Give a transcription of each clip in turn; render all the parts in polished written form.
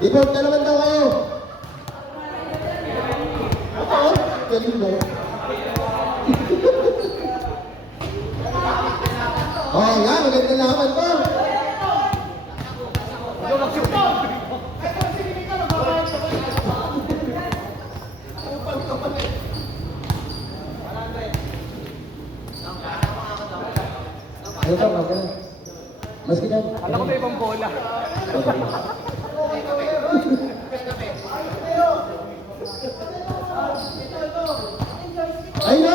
Report na naman daw kayo. Oo, galing mo. Oh, yan, maganda laban ko. Ano ka, maganda? Mas kita. Alam ko may ibang bola. Ay, no!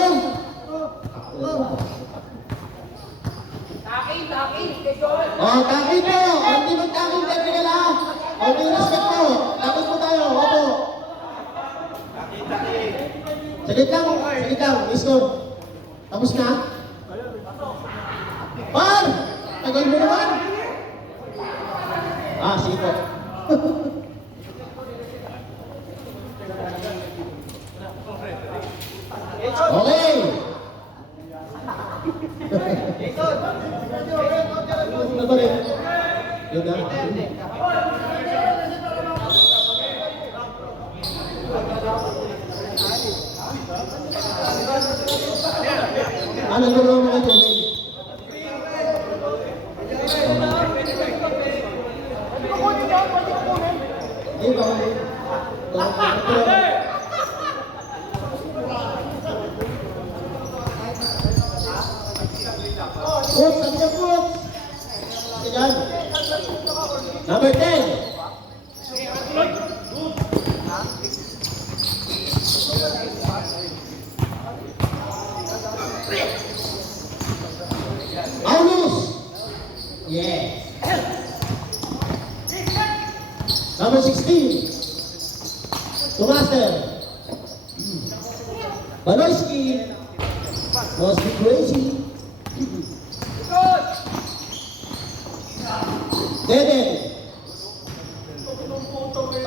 Oh, takin po! Hindi magtakin, technical ha! Hindi respect po! Takin po tayo, opo! Saglit lang, Isko. Tapos na? Par! Tagal mo naman! Ah, sige po. Okay! Ano ba rin? Yun na. Ano ba naman mga ito? Di ba? Coach, sabi ka coach! Sige. Number 10. Aulus! Yes. Number 16. Tomaster. Banoyski. Must be crazy. Dede.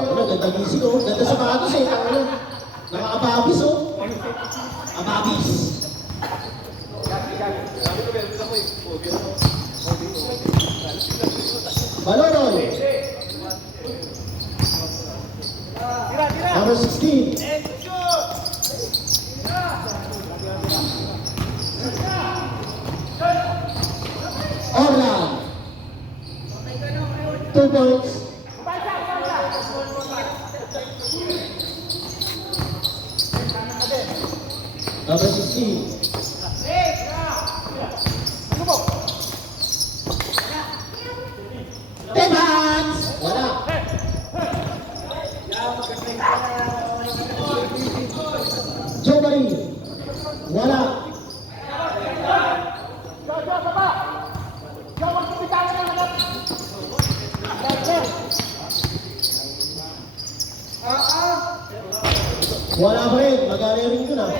Ako na, ganda gising oh. Ganda sapatos eh. Ako na. Nakakababis oh. Ababis. Baloroy. Number 16. Orlan. 2 points. Number 16. Tebans! Wala. Jomari. Wala. Wala pa rin. Mag-aaring ko na.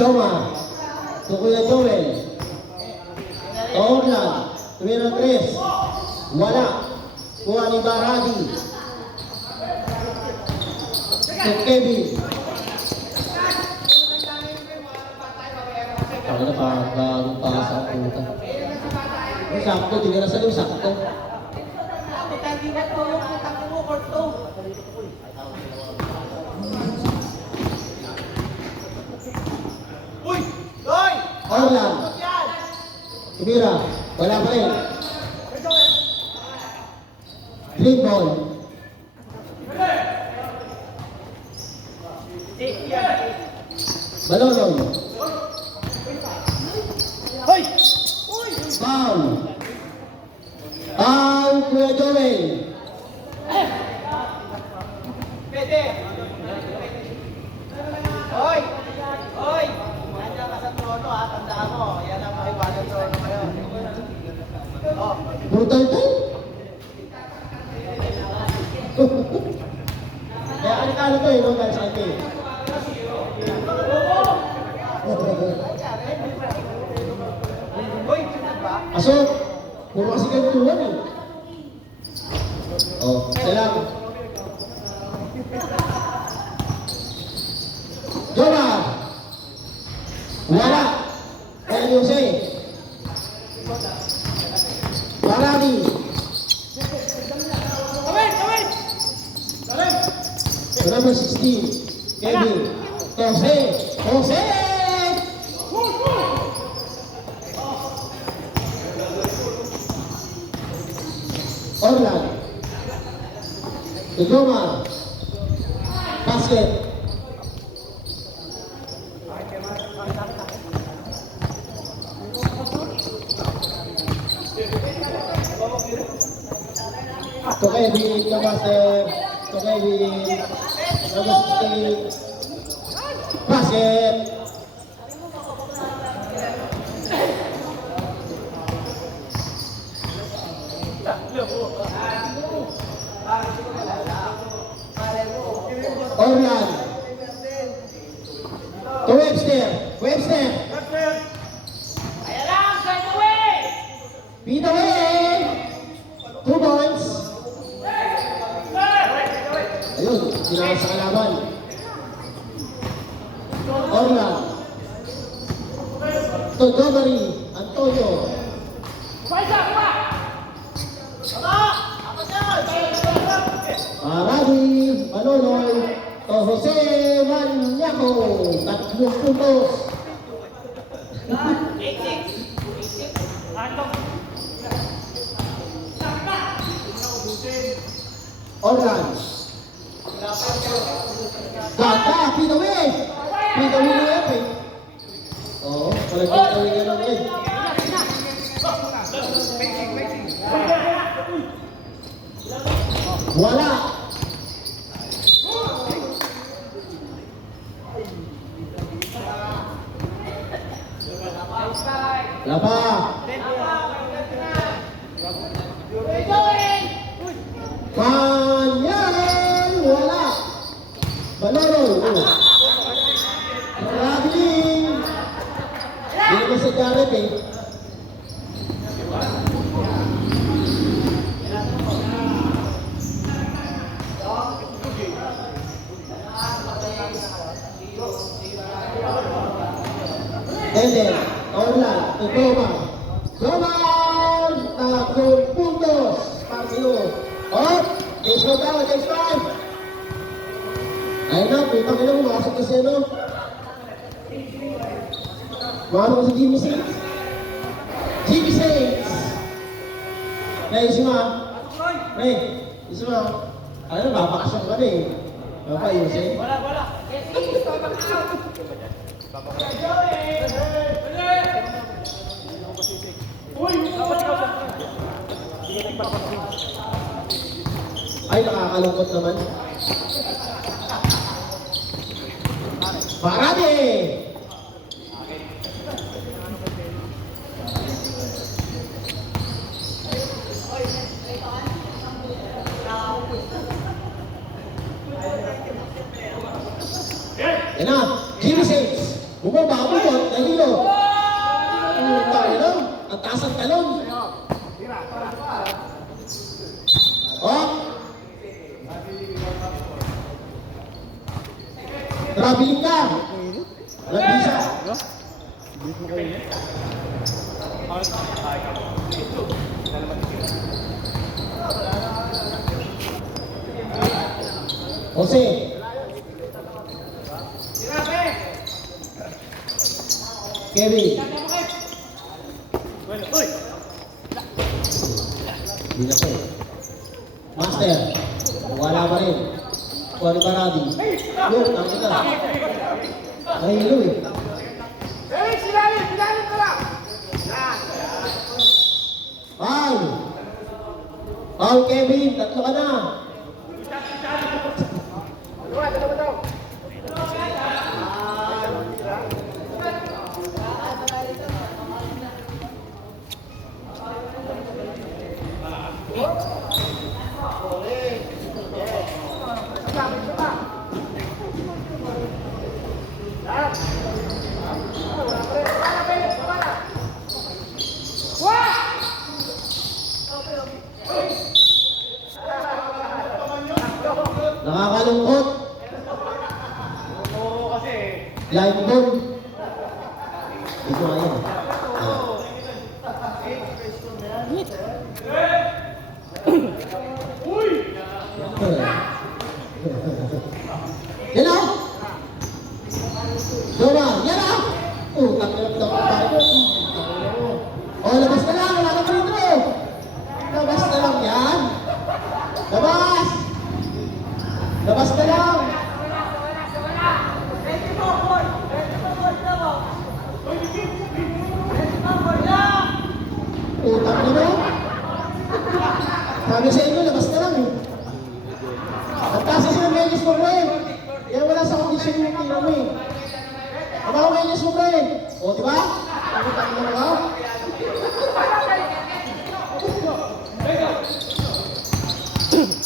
Joma, Tukuya Joel, Orlan, Tumira 3, wala, Kuha ni Baradi, Kevin. Ano na parang bagong pasa ang puta. Sakto, di ka na salim, sakto. Orlan, Tumira, wala pa rin. Green ball. Baloloy. Foul. Foul, Kuya Joel. Hoy! Hoy! Nandiyan ka sa trono ha, tandaan mo. Yan ang makiwalang trono ngayon. Oh. Brutal time. Kaya alikalo to eh, no? Dahil sa akin. Hoy! Diba? Aso, puro kasi ganituan eh. Oh, isa lang. Joma! Wala! El Jose! Marami! Number 16, Kevin. Jose! Jose! Orlan. Joma. Basket. To Kevin, the master. To Kevin. Number 16. Basket. Orlan. To Webster. Webster. Beat away. 2 points. Ayun, sinakas sa kalaban. Orlan. To Jomari. Antonio. Marami. Manonoy. To Jose Maniaco. 3 puntos. Orlan. Gata, pinawin! Pinawin mo yan eh. Oo, walang pinawin yan ang rin. Wala! Wala pa! Panyan! Wala! Manoroy! Traveling! Hindi naman sa Garrett eh. Eden, Orlan, Toma. Toma! 3 puntos! Pangilo. Oh! Case 5 daw, case 5! Ayun na, putang ina mo, makasok kasi ano. Makasok ko sa Jimmy Saints. Jimmy Saints! Nay, isima. Nay, isima. Ano, babakasyon ka na eh. Baba, Yose. Wala. Ay, nakakalungkot naman. Marami! Yan na, Jimmy Saints. Bumaba mo yun, nahilo. Tayo na, ang taas ang talon. Oh! Traveling ka! Walang bisa. Jose. Kevin. Bila ko eh. Master. Wala pa rin. Kuwari Baradi. Yung, ang ina. Nahilo eh. Silalim ka lang! Foul! Foul, Kevin. 3 ka na. Dalawa daw. kami. Ano ko ngayon yung sumbre? O, di ba? Ano ba naman ako?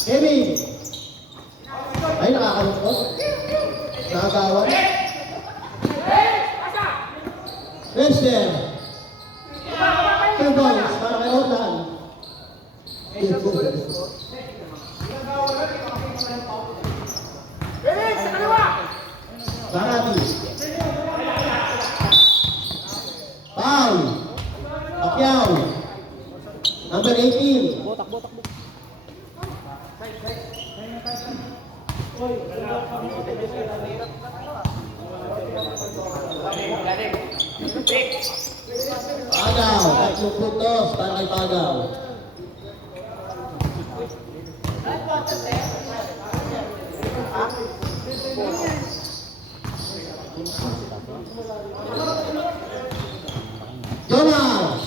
Kevin! Ay, nakakalungkot. Nakagawan. Webster! 2 balls para kay Orlan. Barati. Foul. Pacquiao. Number 18. Pagaw. 3 puntos para kay Pagaw. Jomar.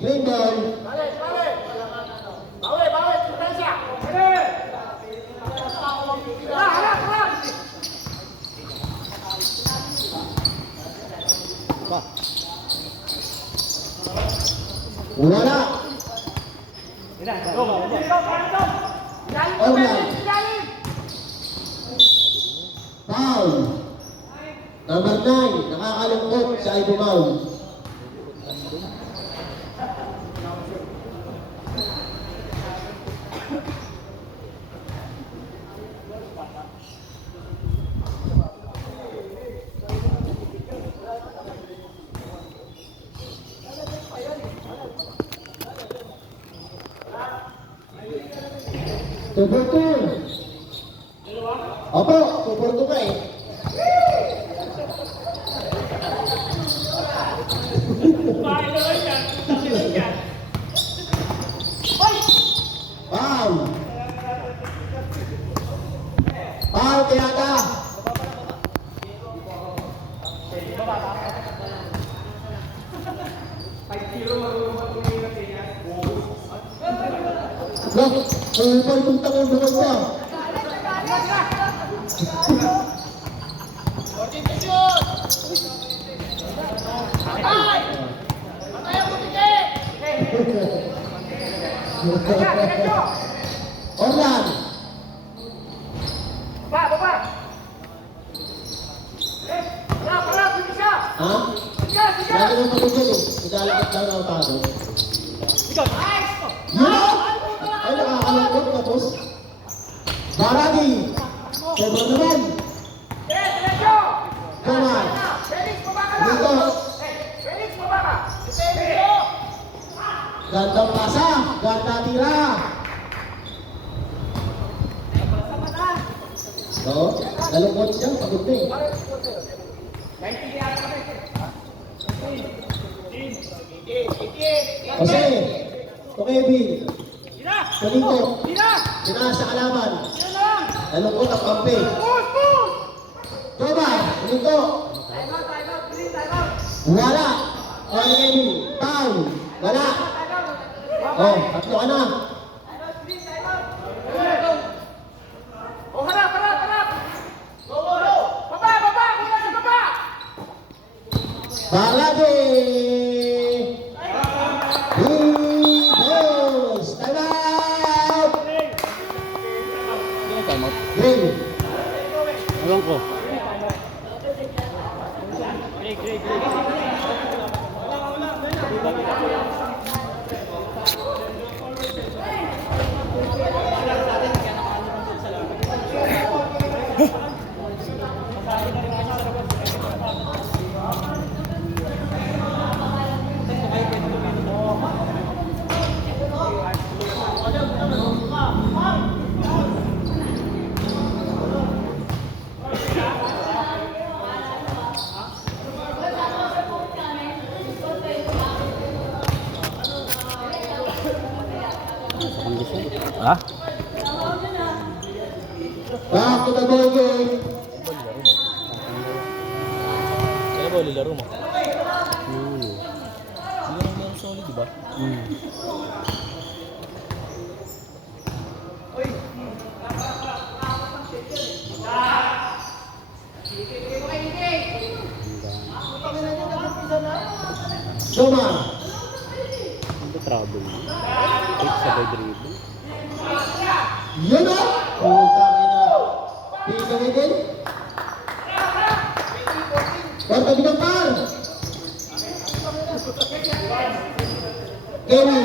Green ball. Wala. Orlan. Foul. Number 9, nakakalungkot sa Ibumaw. Tuporto. Opo, tuporto ka eh. Foul. Foul, Tiaga. Look, pupal kung takong buwan mo. Orlan. Ha? Lagi ng pagkakit eh. Idalakot lang ang tado. Ay, nakakalungkot na, boss. Baragi. Sobra naman. Jomar. Dito. Gandang pasa. Ganda tira. Oo. Nalungkot siya. Pagod na eh. Jose. Kevin. Kalito. Tinaas sa kalaban. Nalungkot ang kampi. Jomar. Kalito. Wala. Kevin. Foul. Wala. Oh, tatlo ka na. Balade! Eagles! Time out! Green. Ewan ko. Ha? Back to the ball game. Kaya ba lilaro mo? Hindi naman solid, di ba? Jomar. Ano trouble? Take sabay dribble. Yun o! Putang ina. Pigawin din. Kwarta bigang par. Kenny.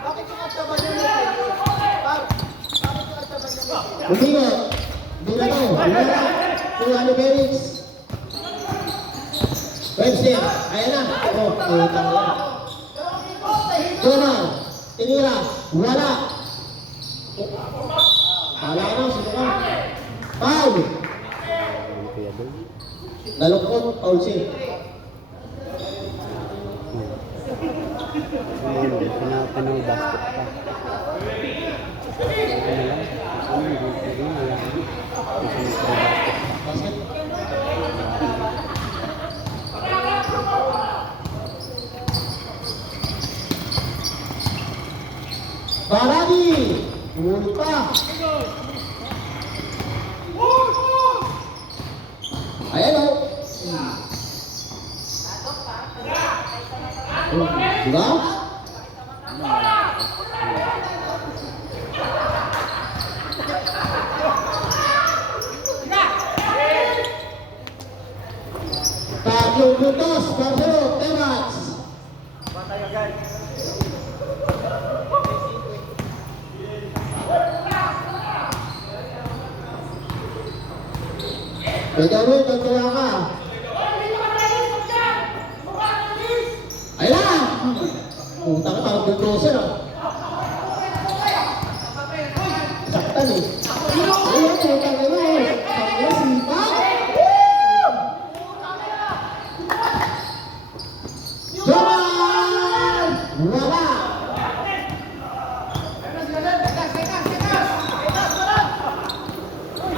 Bakit yung atsaban niya natin? Bakit yung atsaban niya natin? Bumingo. Hindi na to. Hindi na. Ano Felix? Webster. Ayan na. Oh, putang ina. Jomar. Tinira. Wala. Wala na. Sino ka? Foul. Kaya doon. Nalukot. Foul siya. Pinang basket pa. Ano lang? Ano yung game? Wala na. Kasi basket pa. Barani! Umulit pa! Ayan o! Diba? Tatlong puntos, Barcelo, Temats! Batay agad. Benjamin, tagtuwa ka. Ayun na! Puta ka, parang bulldozer ah. Saktan eh. Ayun, putang ina eh. Pangina, sipa. Joman! Wala!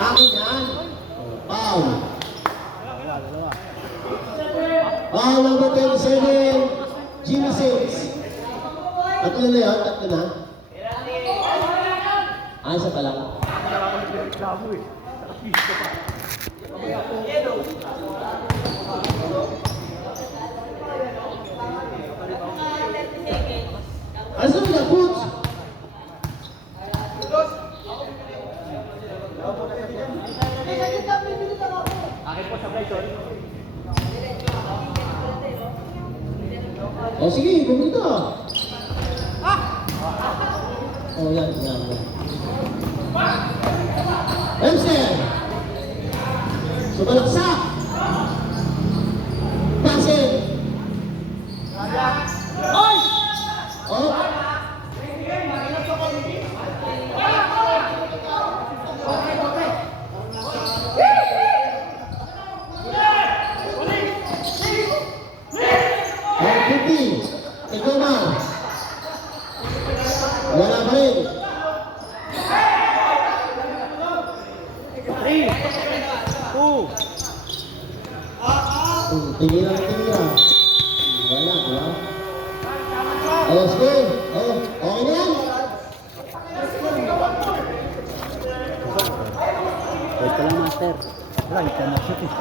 Akin yan. Foul. Foul number 27, Jimmy Sales. Tatlo na yun, tatlo na. Ah, isa pa lang. Ano sa mga coach? Oh, sige, bumili ka. Oh, yan. Webster. Sumalaksak. Passing. Oh. Ikaw na. Wala pa rin. 3, 2, Tingin. Wala, wala. Oh, sige. Oh, okay na yan. wait ka lang, master. Right, na shoot eh.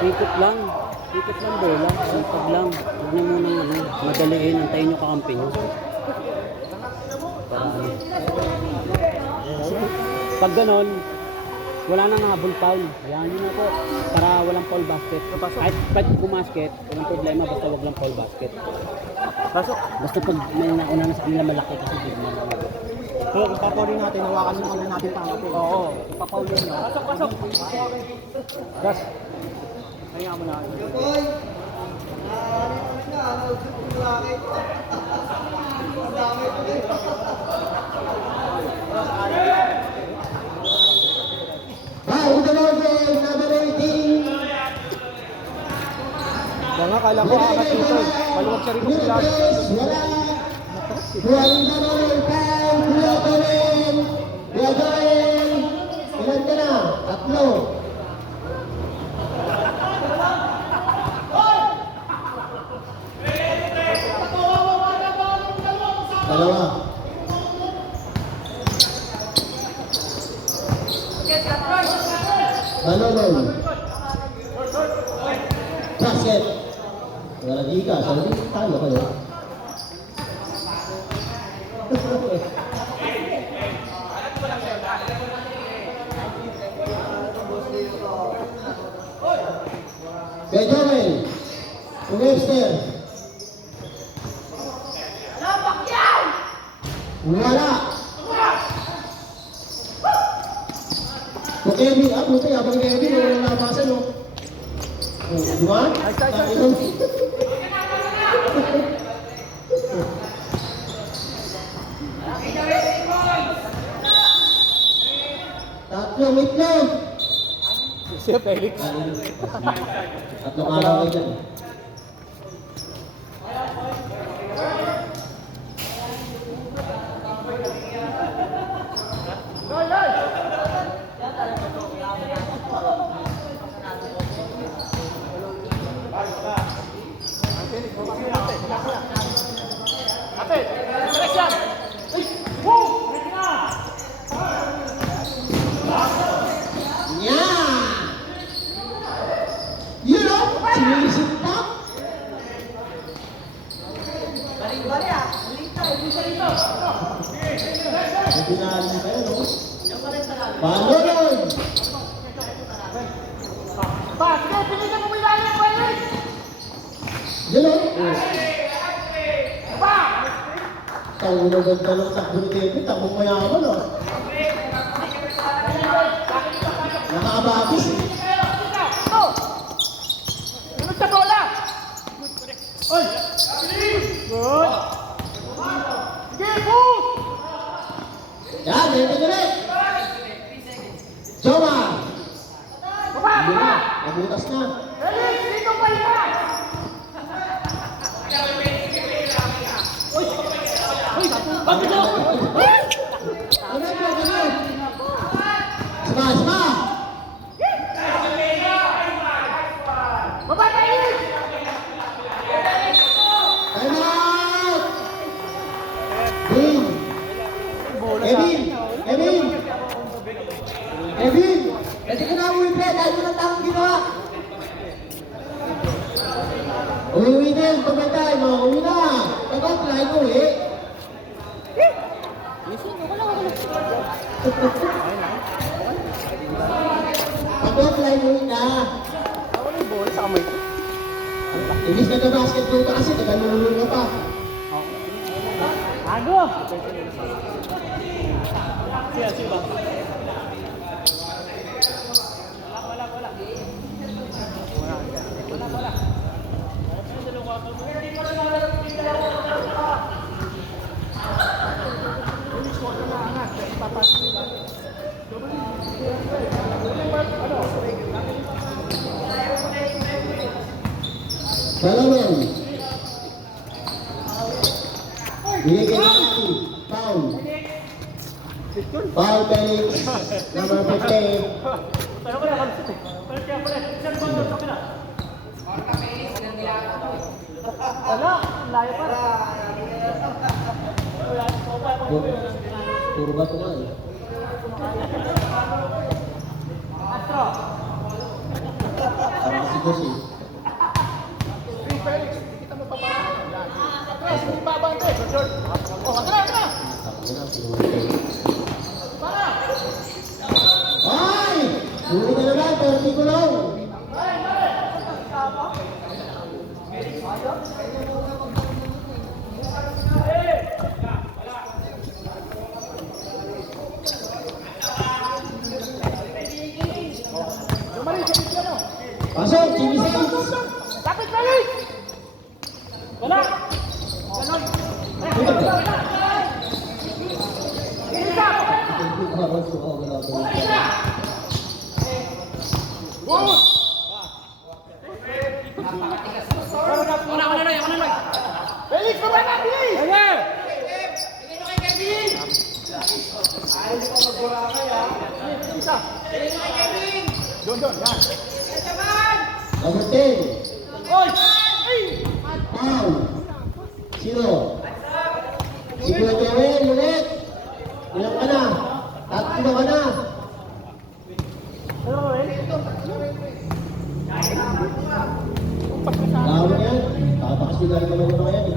Ikot lang, bola. Sipag lang. Huwag niyo munang madaliin. Antayin niyo kakampi niyo. Para ano. Pag ganon, wala nang habol foul. Hayaan niyo na po. Para walang foul basket. Kahit pag pumasket, walang problema. Basta wag lang foul basket. Pasok. Basta pag may nauna na sa kanila malaki kasi big man. Kaya kung papaulin natin, hawakan yung ano natin tama. Oo, papaulin nyo. Pasok. Gas. Kaya mo na. Boy! Foul the Lord, number 18. Kaya nga, kala ko angat dito. Maluwag siya rin kung sila. Wala. Buwan na rin, foul. Buwan. Ilan ka na? Tatlo. Dalawa. Manolo. Basket. Wala di ka. Sabi, talo kayo. Kay Joel. Webster. Wala. Kung Kevin, buti abang Kevin, walang labasan, no? Oh, di ba? Tatlong itlog. Si Felix. Tatlong araw kayo dyan. Yeah! You know, sinisip pa. Pinali kayo, no? Balon! Yun, no? Tayo na ganda ng takbo ni Kevin, takbo mayaman, no? Nakakabakis, eh. Yan, direct. Joma! Yun na, nabutas na. Ano ba, ganyan? Sama! Time out! Kevin! Pwede ka na uwi, pre. Dahil mo ng tamang ginawa. Uwi na yun. Pagkatay mo. Uwi na. Pag-offline mo, eh. Pag-offline mo na. Inis na ka basketball ka kasi. Tagal-ulul ka pa. Ago! Dalawan. Binigay na natin. Foul. Foul Felix. Number 15. Puro ba ito nga eh? Parang si Jose. Ay! Huli ka na lang, 30 ko lang. Pasok, Jimmy Sainz. Dapat balik! Wala! Felix, baba na! Number 10. Oy! Foul. Sino? Si Kuya Joel ulit. Ilang ka na? Tatlo ka na. Laro yan. Papakasulan naman yung mga yan eh.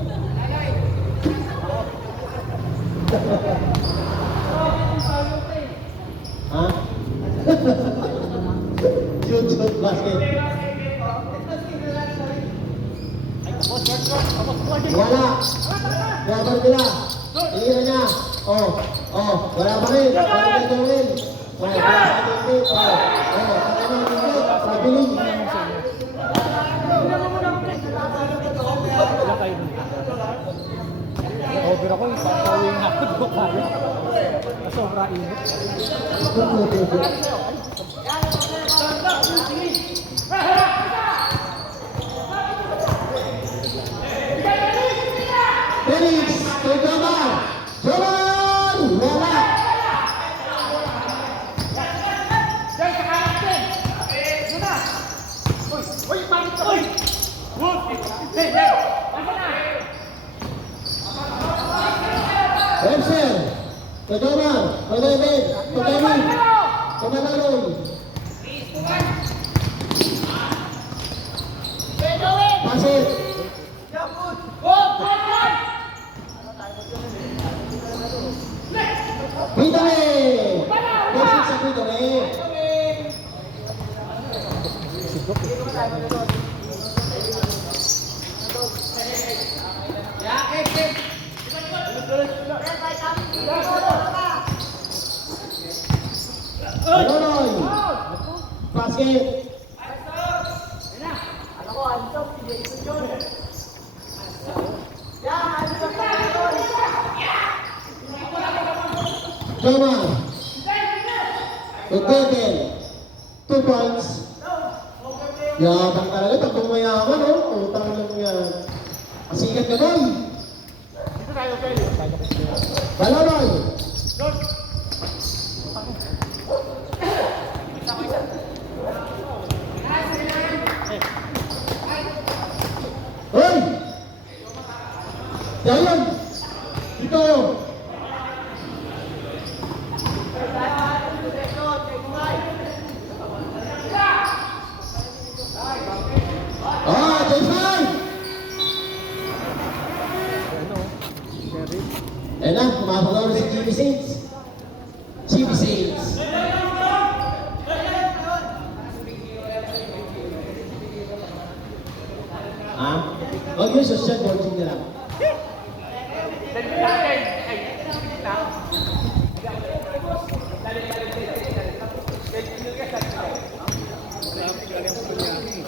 Ha? Shoot basket. Wala. Cover nila. Tinira niya. Wala pa rin. Wala pa rin. Wala sa ating team. Pabiling. Wala kayo dun. Over ako, ipapawing ako ko kaya. Sobra init. Felix, kay Jomar. Jomar! Wala. Webster, kay Jomar. Kay David. Kay David. Kumalalong. Pasir. Pidome! Basic sa Pidome. Anonoy. Basket. Jomar. Utebel. 2 points. Yabang talaga. Tagbong mayaman, oh. Utang lang yan. Asikat ka boy. Balaroy. Hoy! Jayan! Dito! J5! Ayan na, pumasok daw na si Jimmy Saints. Jimmy Saints. Huwag yun, social boarding na lang.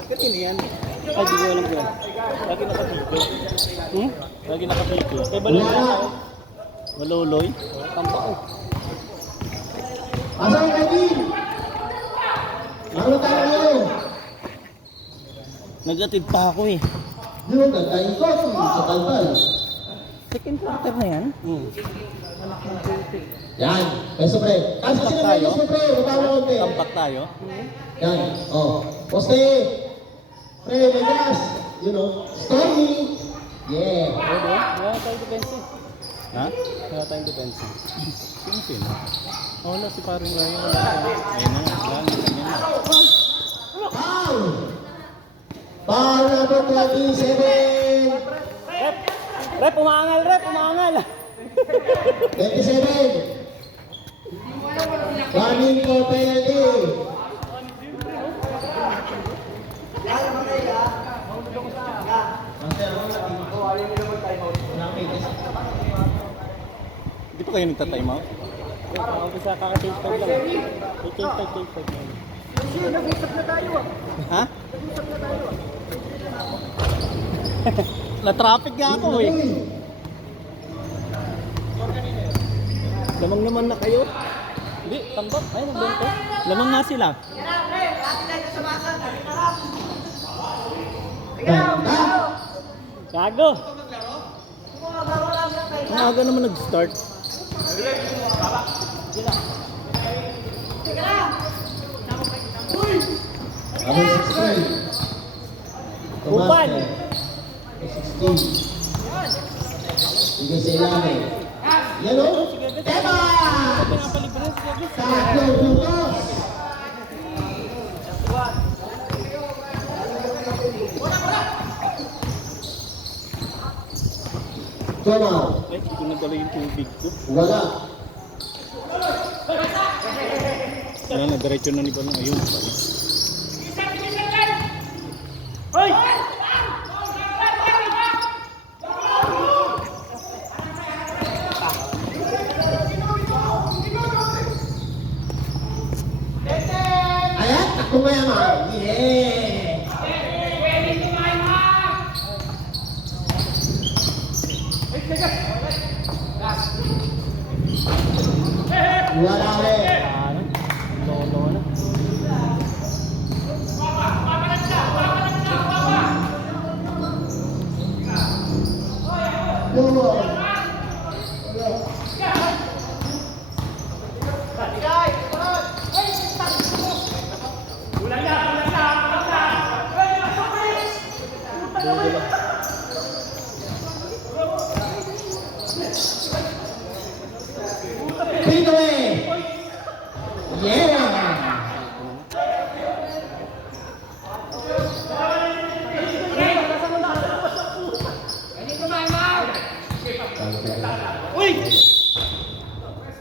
Katili yan. Ay, di ko alam yan. Lagi nakapiko. Lagi nakapiko. Kaya ba Wala. maluloy? Tampak ko. Asal Kevin! Lalo tayo! Nagatid pa ako eh. Di mo gagayikot sa talbal. Second quarter na yan? Yan, peso pre. Kasi Tampak sila tayo? peso pre, baba mo konti. Tampak tayo? Yan, poste. Pre, may gas. You know, Stormy. Yeah. Pwede? Wala tayong defense. Ha? Wala tayong defense. Sino? Wala si paring Ryan. Ayun na, wala na kanya na. Foul! Foul number 27. Rep, umangal, Rep, umangal! 27. Running for penalty. Hindi pa kayo nagta-time out? Ako sa kaka-change time lang. Change time. Nag-usap na tayo ah. Ha? Nag-usap na tayo ah. Na-traffic nga ako eh. Lamang naman na kayo. Hindi, tambak. Ay, nagbento. Lamang nga sila. Gago! Ang aga naman nag-start. Number 16. Upan! 16. Sige sa ilalim. Yan o. Tema! Tatlong puntos. Jomar. Ay, hindi ko nadala yung tubig ko. Wala. Ayan, nadiretso na ni Balong. Ayun. Ayan, ako mayaman. Yeah! Wala rin. Lolo na. Jomar. Feed away. Yeah!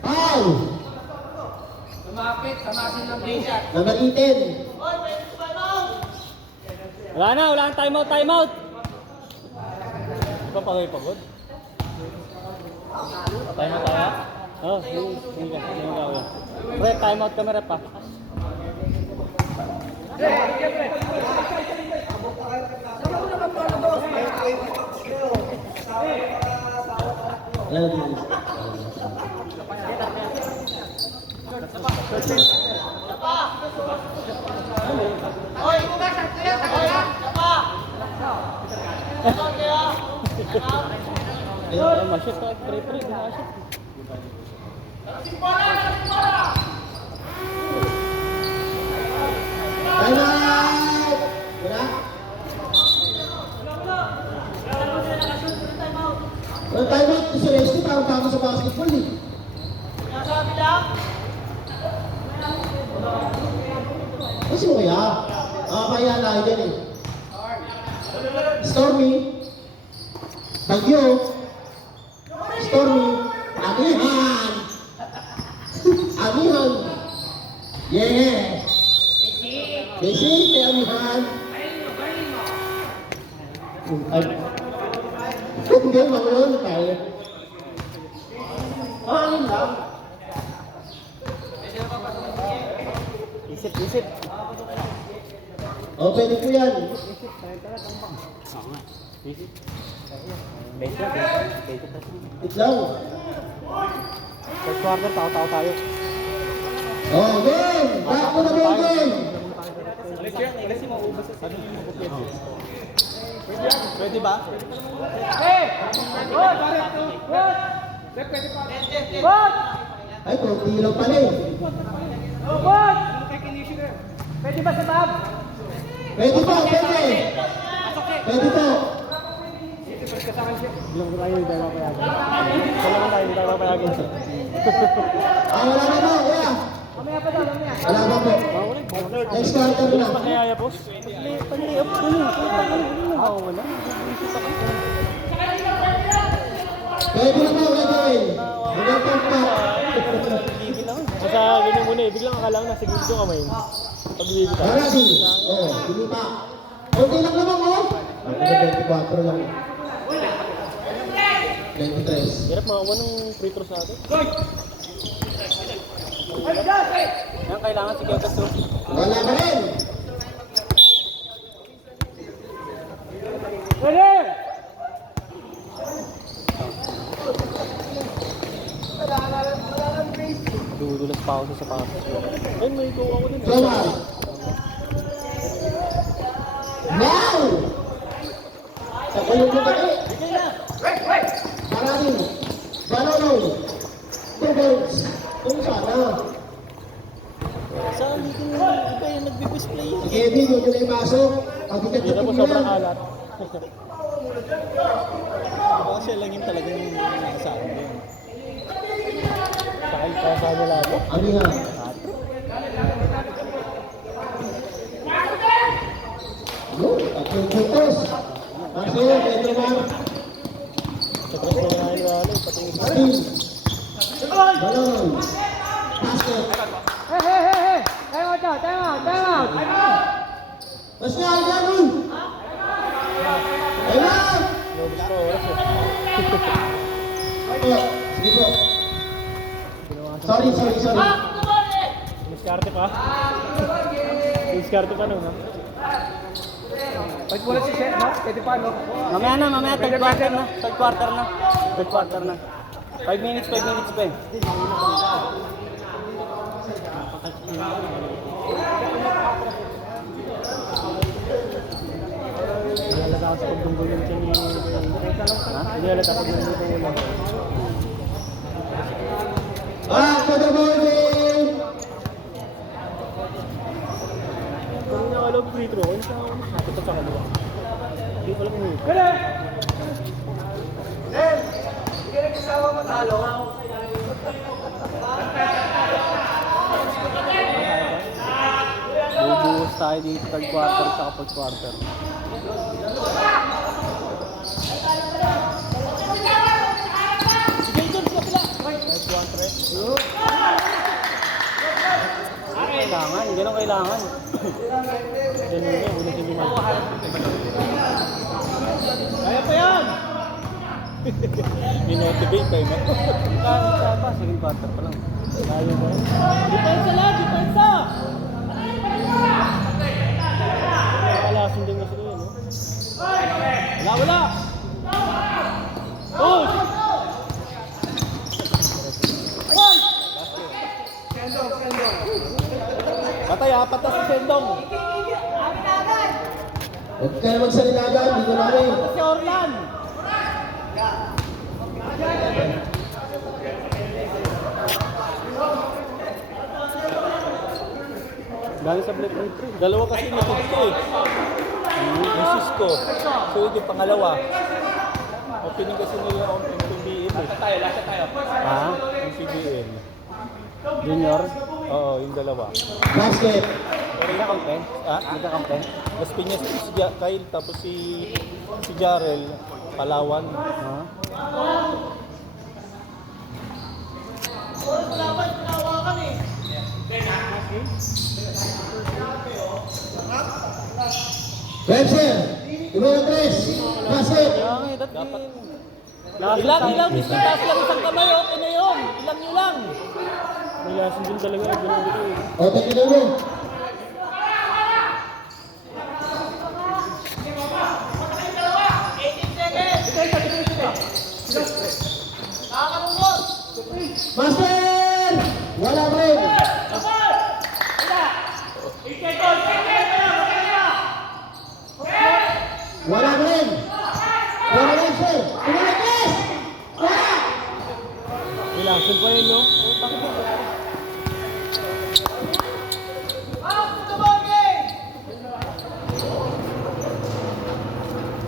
Foul! Number 18. Wala na, wala nang timeout, timeout! Di ba pagod? Timeout tayo? Oo, hindi ka. Pre, timeout kami rep pa. Ayun, ma-shoot ka, pre, ma-shoot. Time out! Wala? Walang time out. Si Resty parang tama sa basketball eh. Kasi mo kaya? Kaya na yan eh. Stormy. Bagyo. Stormy. Amihan. Amihan. Yeah. Basic, kay Amihan. Ay. Hindi, mangulan tayo. Ano lang? Isip. O, pwede po yan. Isip. Basic. Wait lang. First quarter, tao tayo. O, game! Back mo na mo, game! Pwede ba? Ay, konti lang pala eh. Pwede ba sa Bob? Pwede po, pwede. Pwede po. Bilang ko tayo, hindi tayo mapayagan. Kailangan tayo, hindi tayo mapayagan. Wala na po, kuya. Mamaya pa daw, mamaya. Wala pa po. Next quarter na. Pakiyaya, boss. Pag-lay-up ko na. Wala. Pwede na po, pwede. Hanggang po po. Basta ganyan muna eh. Biglang akala ko nasa gilid yung kamay mo. Pag-ibig ka. Ready? Oh, hindi pa. Okay lang naman, oh. Ako na 24 lang. 23. Hirap makakuha ng free throw sa atin. Yan, kailangan si Kevin to. Wala ka rin. Dudulas pa ako sa sapatos. Ay, may go ako din. Jomar. Now! Ako yung bukati. Maraming. Banano. 2 points. Kung sana. Saan dito iba yung nagbi-display yun? Si Kevin, huwag na ipasok. Pagkikat Hindi sa na po tingin sobrang yan. alat. Baka siya lang yung talagang nakasama yun. Saka niya lahat. Amihan. Go. At yung putos. Marcelo, Pedro Mar. Sa tres na Mas nga, ganun! Kailan! Lobos ko, oras eh. Opo, sige po. Sorry. Diskarte pa. Diskarte pa nun, ha? Pag wala si Shen, no? Pwede pa, no? Mamaya, third quarter na. Third quarter na. 5 minutes pa eh. Hindi halata sa pagdunggol yung tiyan ni... Hindi halata sa pagdunggol yung ulan. Back to the ball game! Kung niya alam free throw, ano siya nakita sa kaliwa? Hindi pala kung bubuhos tayo dito third quarter at fourth quarter. Kailangan, ganun kailangan. Ganun yun, ulit yung lima. Kaya pa yan! Minotivate tayo, no? Kaya pa, second quarter pa lang. Kaya ba? Depensa lang, depensa! Nakalasin din kasi yun, no? Wala! Push! Patay, apat na si Sendong. Huwag kayo magsalita agad, dito namin. Si Orlan. Galing sa Black Road 3. Dalawa kasi natubig ko eh. Yung Cisco. Suwid yung pangalawa. Opening kasi nila yung PBL eh. Lasa tayo. Ha? Yung PBL. Junior? Oo, yung dalawa. Basket. Nagkakampen? Ha? Nagkakampen? Mas Piñas si Kyle, tapos si Jarel, Palawan. Ha? Webster, numero 3, basket. Dapat. Ilang bisitaas lang isang kamay, okay na yun. Ilang nyo lang. May lasin din talaga. O, tingin mo. Master! Wala break! Wala break! Wala Webster! Tumalagis! Wala! May lasin pa yun, no?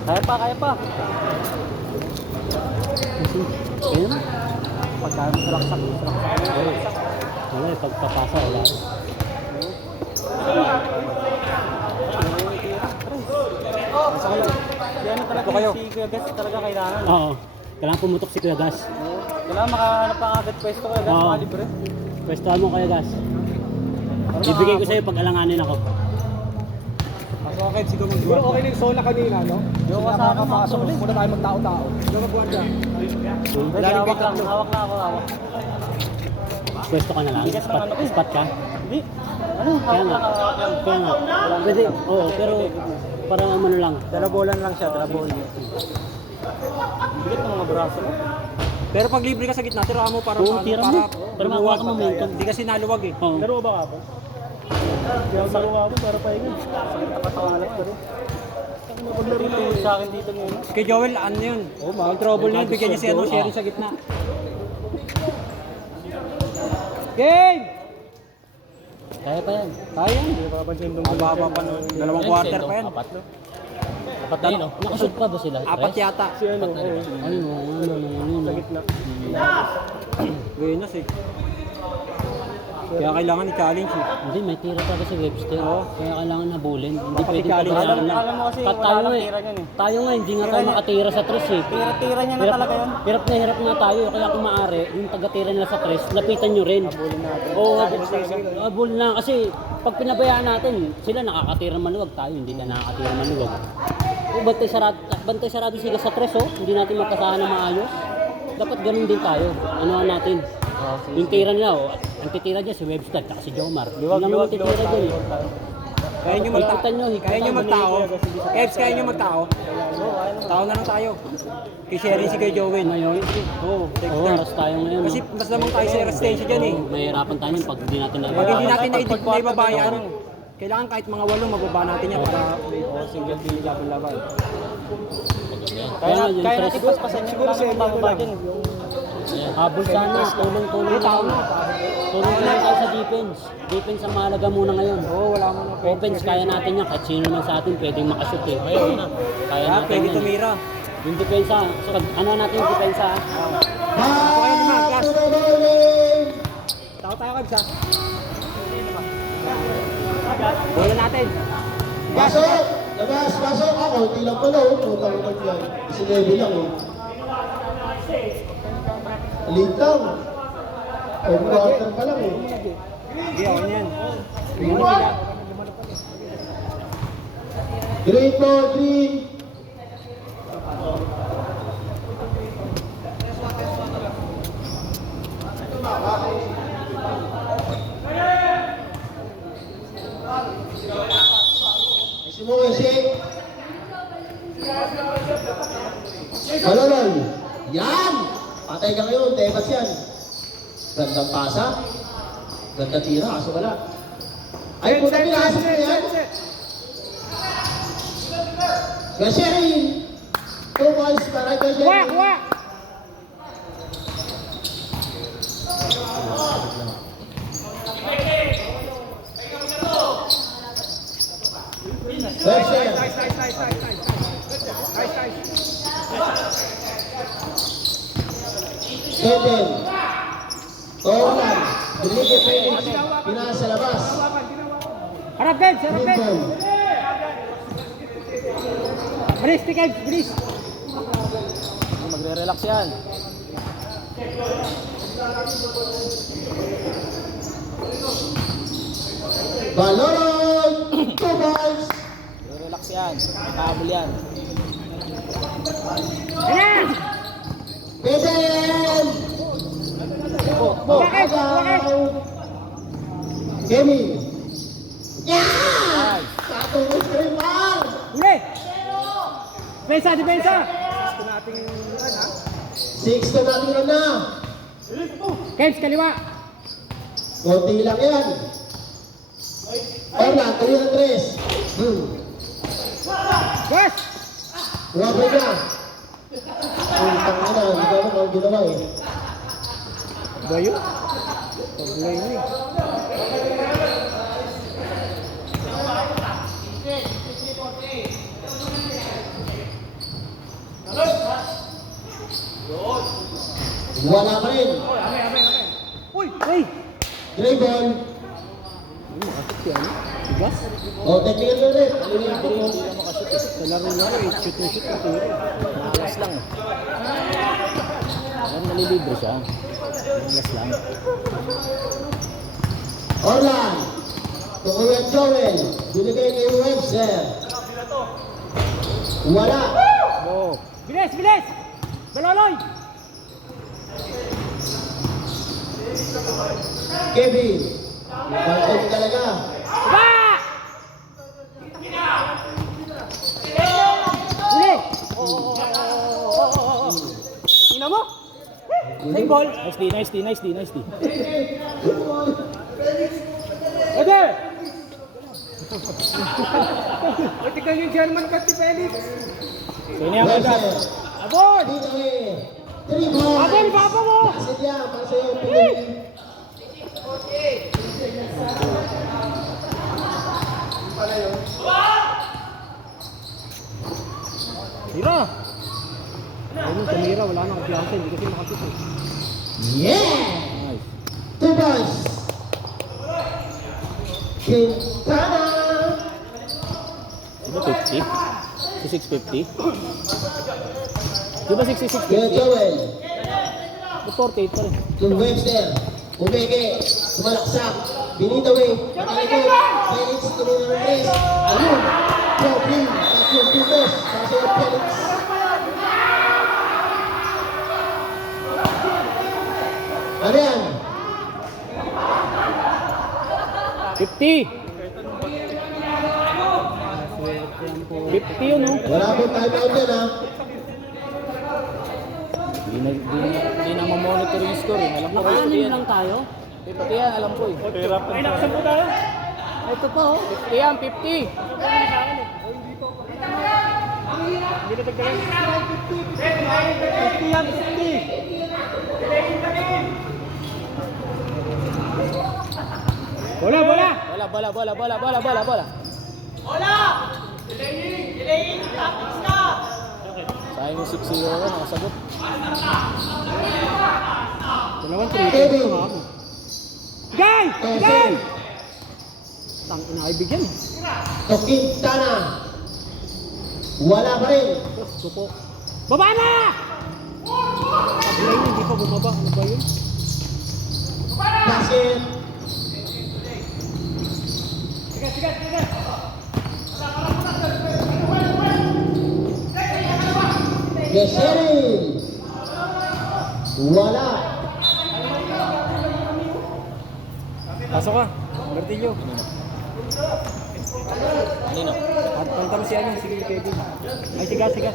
Kaya pa. Ayun. Pagkaan salaksak. Wala, pagpapasa, wala. Kaya talaga si Kuya Gas talaga kailangan. Oo. Kailangan pumutok si Kuya Gas. Kailangan makahanap ka agad pwesto Kuya Gas, Oo. mga libre. Pwestuhan mo Kuya Gas. Ibigay ko sa'yo pag alanganin ako. Okay, siguro okay na yung Sola kanina, no? Yung makakapasok, muna tayo magtao-tao. Yung magbuwan dyan. Hawak na ako. Pwesto ka na lang. Spot ka. Hindi. Ano? Kaya nga. Pwede. Oo, pero parang ano lang. Dalabolan lang siya, dalabolan. Bigat ng mga braso mo. Pero pag libre ka sa gitna, tira mo para Oo, tira mo. Para makuha ka momentum. Hindi kasi naluwag eh. Oo. Laro ba ako? Kaya laro ako para pahinga. Sakit na katangalat ko rin. Maglaro sa akin dito ngayon. Kay Joel, ano yun? Oh, Pag trouble yun, bigyan niya si ano, sharing sa gitna. Game! Kaya pa yan. Kaya? Hindi pa ba dyan nung mababa pa nun? Dalawang quarter pa yan. Apat na yun. Nakashoot pa ba sila? Apat yata. Si ano? Ano. Sa gitna. Venus eh. Kaya kailangan i-challenge eh. Hindi, may tira talaga si Webster. Kaya kailangan habulin. Hindi Dapat pwede i-challenge. pagkasalan Alam mo kasi wala tayo nang nga tira niyan eh. Tayo nga, hindi nga tayo makatira sa tres eh. Tira-tira niya na talaga yun. Hirap na tayo. Kaya kung maaari, yung taga-tira nila sa tres, lapitan nyo rin. Habulin natin. Oo, habulin na. Kasi pag pinabayaan natin, sila nakakatira maluwag, tayo hindi na nakakatira maluwag. O bantay sarado sila sa tres, oh. Hindi natin mapasahan na maayos. Dapat ganun din tayo. Anuhan natin. Yung tira nila, oh. Ang titira niya si Webster at si Jomar. Yun lang naman titira doon, eh. Kaya nyo magtao. Higpitan nyo, higpitan. Kaya nyo magtao. Kevs, kaya nyo magtao. Tao na lang tayo. Kay Sherry si kay Jowen. Ngayon, Oo, oo, oras tayo ngayon. Kasi mas lamang tayo sa resistensya dyan eh. Mahirapan tayo pag hindi natin na. Pag hindi natin naibaba yan, kailangan kahit mga 8 magbaba natin yan para single team laban-laban. Kaya nga, yung Kaya stress. natin paspasan siguro sa ibaba dyan. Habol sana, tulong-tulong lang. Tulong-tulong tayo sa defense. Defense ang mahalaga muna ngayon. Oo, wala mo na. Offense, kaya natin yan. Kahit sino naman sa atin, pwedeng makashoot eh. Ayun na. Kaya Kaya natin pwede yan. tumira. Yung depensa, so, ano natin yung depensa? Back to the bowling! Tao tayo Kevs ha. Bola natin. Pasok! Labas! Pasok! Ako, hindi lang pala, oh. Putang ina yan. Kasi level lang, eh. Lintang. Ay, quarter pa lang, eh. Hindi ako yan. Green ball, green. Ayusin mo kasi. Maloloy. Yan! Patay ka ngayon, tebas yan. Gandang pasa. Gandang tira, kaso wala. Ay, puta pinasok na yan. Gasherin! 2 points para kay Jerry. Webster. Kevin. Tolan. Binigay Felix. Pinasa sa labas. Harap Kevs, harap Green Kevs. ball. Bilis, Kevs, bilis. Magre-relax yan. Balon. 2 points. Relax yan. Kabul yan. Ayan! Kevin. Bakit? Kevin. Yeah! Katulog ka rin, Mar. Uli! Depensa, depensa! 6 to natin run na. Kevs, kaliwa! Konti lang yan. Orla, 3 ng 3. Gas! Wabay na. Ang tangina, hindi ko alam ang ginawa eh. Ba yun? Pag-ulay mo eh. Wala pa rin. Uy! Uy! Gray ball. Gas? O, technical na rin. Alinin ko mo. Sa laro-laro eh. Shoot na shoot na tira. Relax lang. Yan, nalilibre siya. Relax lang. Orlan. Tukuyan Joel. Binigay kay Webster. Wala. Oh. Bilis! Bilis! Baloloy! Kevin. Bakit talaga? Ba! Uli! Tingnan mo! Same ball! Nice D. Ode! O, tignan yung German cut ni Felix. So, ini ang agad. Webster. Abon! Dito eh. 3 ball. Abon, papa mo! Kasi niya, para sa'yo. Pili. Tira! Ayun, tumira. Wala nang kumpiyansa. Hindi kasi makashoot eh. Yeah! Nice. 2 points. Quintana. Ano, 50? Si 650? Di ba 6650? Kaya Joel. 48 pa rin. Yung Webster. Umeke. Sumalaksak. Binitaway. Nakalikot. 50 yun, no? Wala pong time out yan ha. Hindi na mamonitor yung score eh. Alam ko kayo pati Nakanin yan. lang tayo. Pati yan, alam ko eh. Ay, nakasampu tayo. Ito pa, oh. 50 yan, 50. Hindi na dagdagan. 50 yan, 50. Bola, bola. Bola. Sayang yung 6-0 ko, nakasagot. Dalawang 3 Kevin. Gay! Gay! Tosin. Tang inaibigyan. To Quintana. Wala pa rin. Suko. Baba na! Pag-line hindi pa bumaba. Ano ba yun? Basit. Yeserin. Wala. Pasok ka. Martillo. Kanino? At palitan mo si ano, sige Kevin. Ay, siga. Kuya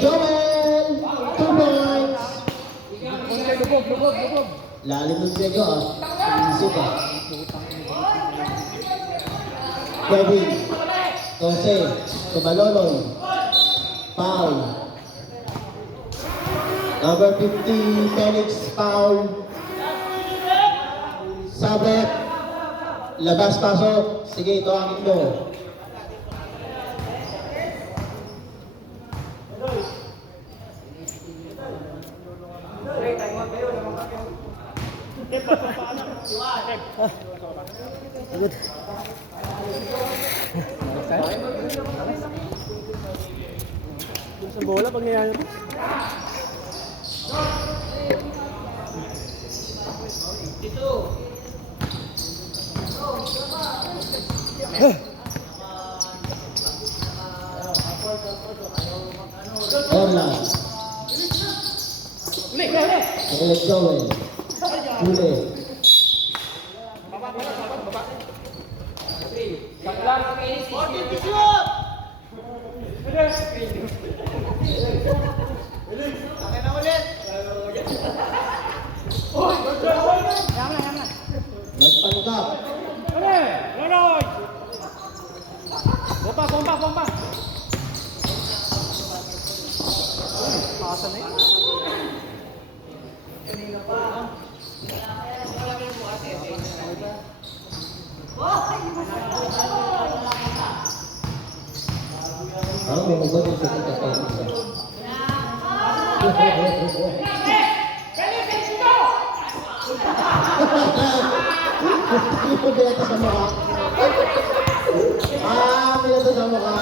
Joel. 2 points. Lubog. Lalim ng Diego ah. Inisip ah. Kevin. Jose. Tumaloloy. Foul. Number 50, Felix foul. Sabet. Labas pasok. Sige, ito ang mo. Pagod. Sa bola, pag nangyayari mo. Orlan. Felix Joel. Huli. Nagpanggap. Loloy! Bomba! Pasa na yun. Ang mga yung sa kita Felix. Hindi po binata sa mukha. Binata sa mukha.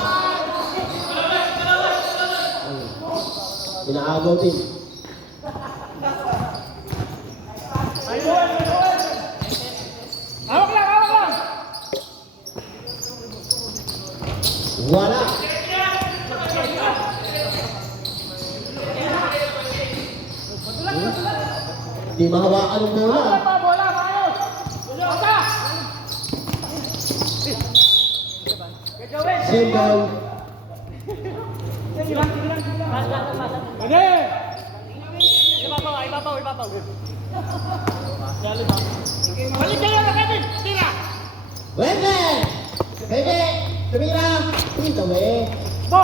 Inaagaw din. Hawak lang! Wala. Di mahawakan ng bola. Bola, maayos! Basta! Simbol. Pwede! Ibabaw. Balik kayo na, Kevin! Tira! Wende! Bebe! Tumira! Dito eh. Bo!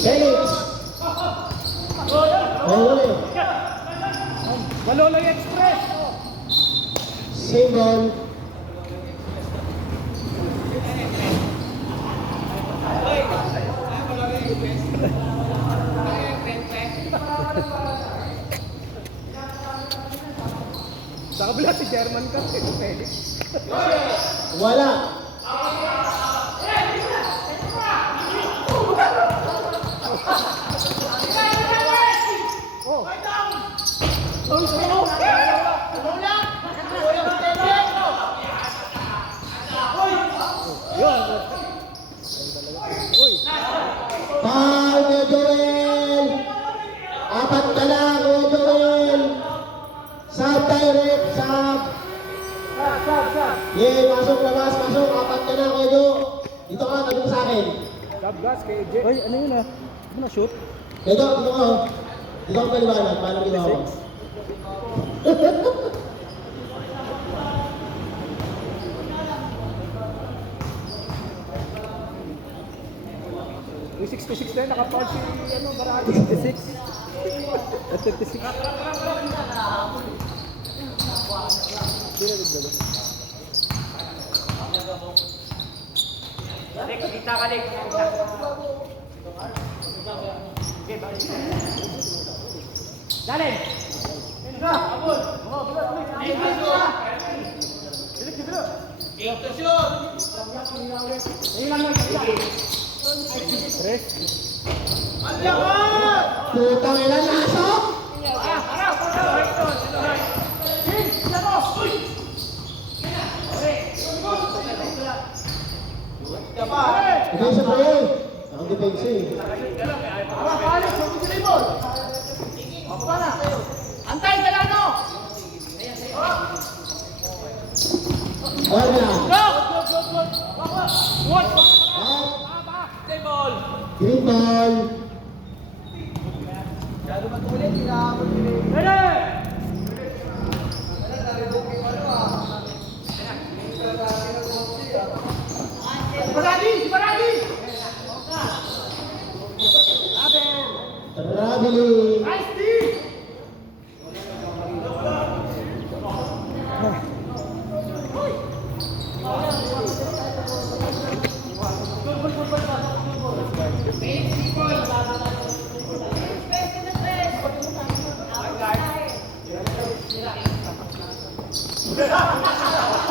Felix! Mahuli. Maloloy Express! Simbol. Sa kabila si German ka, si Felix. Wala. Tabgas kay AJ. Ay, ano yun ah? Ano na shoot? Dito ako. Dito ako paliwanag. Paano ginawa ko? Yung 66 na yun, nakapound si ano, Baragi. 56. At 56. Hindi na nagdalo. Putang ina nasok! Defensa pa yun. Ang defensa eh. Antay ka lang, no? Wala. What? Green ball. Baragi! Traveling. Nice D!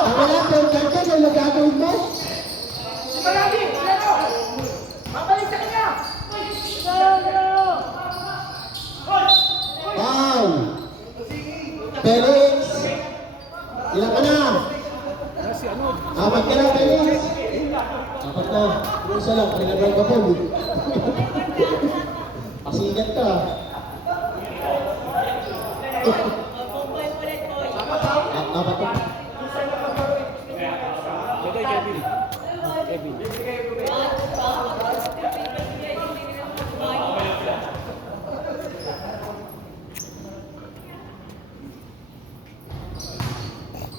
Ang wala kang kanta, ano nagagawin mo? Baragi! Lero! Babalik sa kanya! Wow! Felix! Ilan ka na? Si ano? Apat ka na, Felix? Apat na. Yung isa lang, nilagay ka po. Pasigat ka. Apat ka. Lagay Kevin. Kevin.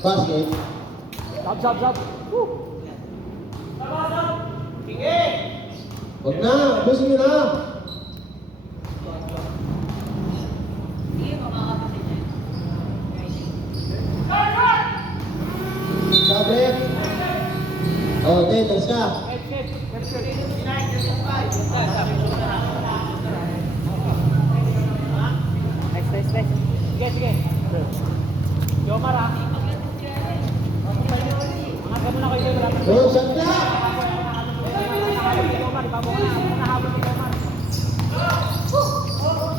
Basket. Zap. Huwag na, busin nyo na. Sabi. Oh, let's ka. Nice. Sige. Yomar ah. Angat mo na kayo. Oh, shot na.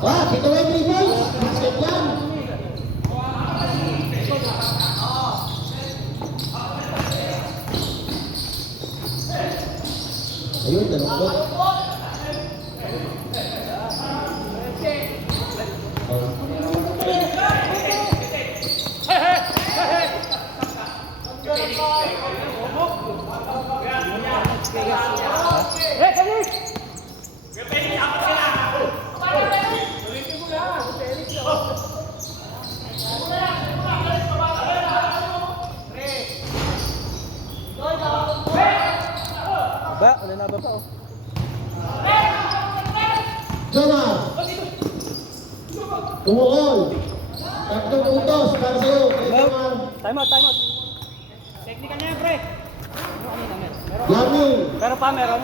Ah, kita mo yung 3 points. Basket yan. Ayun, dalawang dot. Ba, ano na ba pa oh? Jomar. Umukol. 3 puntos para sa'yo. Kay Jomar. Time out. Technical na yan, pre! Laming. Meron pa, meron.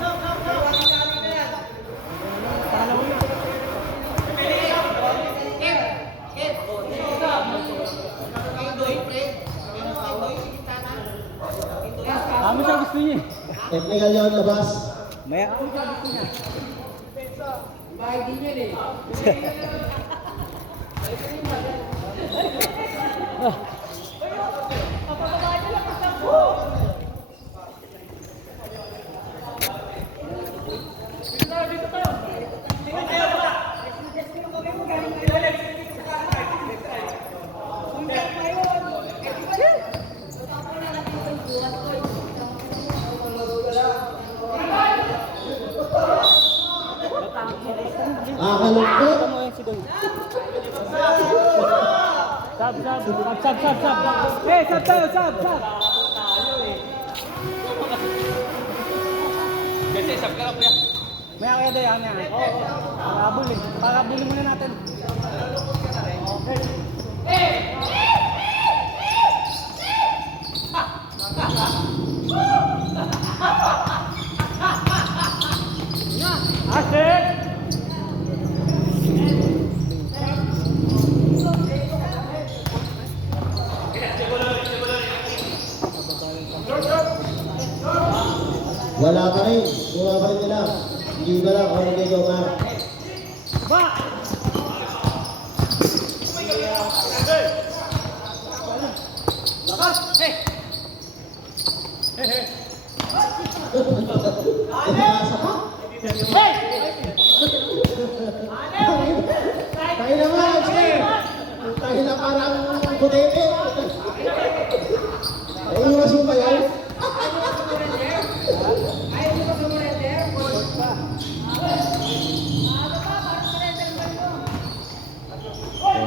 Ano siya gusto niya? Technical yun, labas. Maya. Nakakalungkot. Ito mo yan si Doy. Sab. Eh, sab tayo, sab. Kasi sab ka lang kuya. Maya kaya Doy, ano yan? Pakabulin muna natin. Wala pa rin. Buha pa rin nila. Hindi ba lang ako nag-gawa ka? Ipasa ka? Tayo na nga, Steve. Tayo na parang butete. Ay, iwas mo ba yan?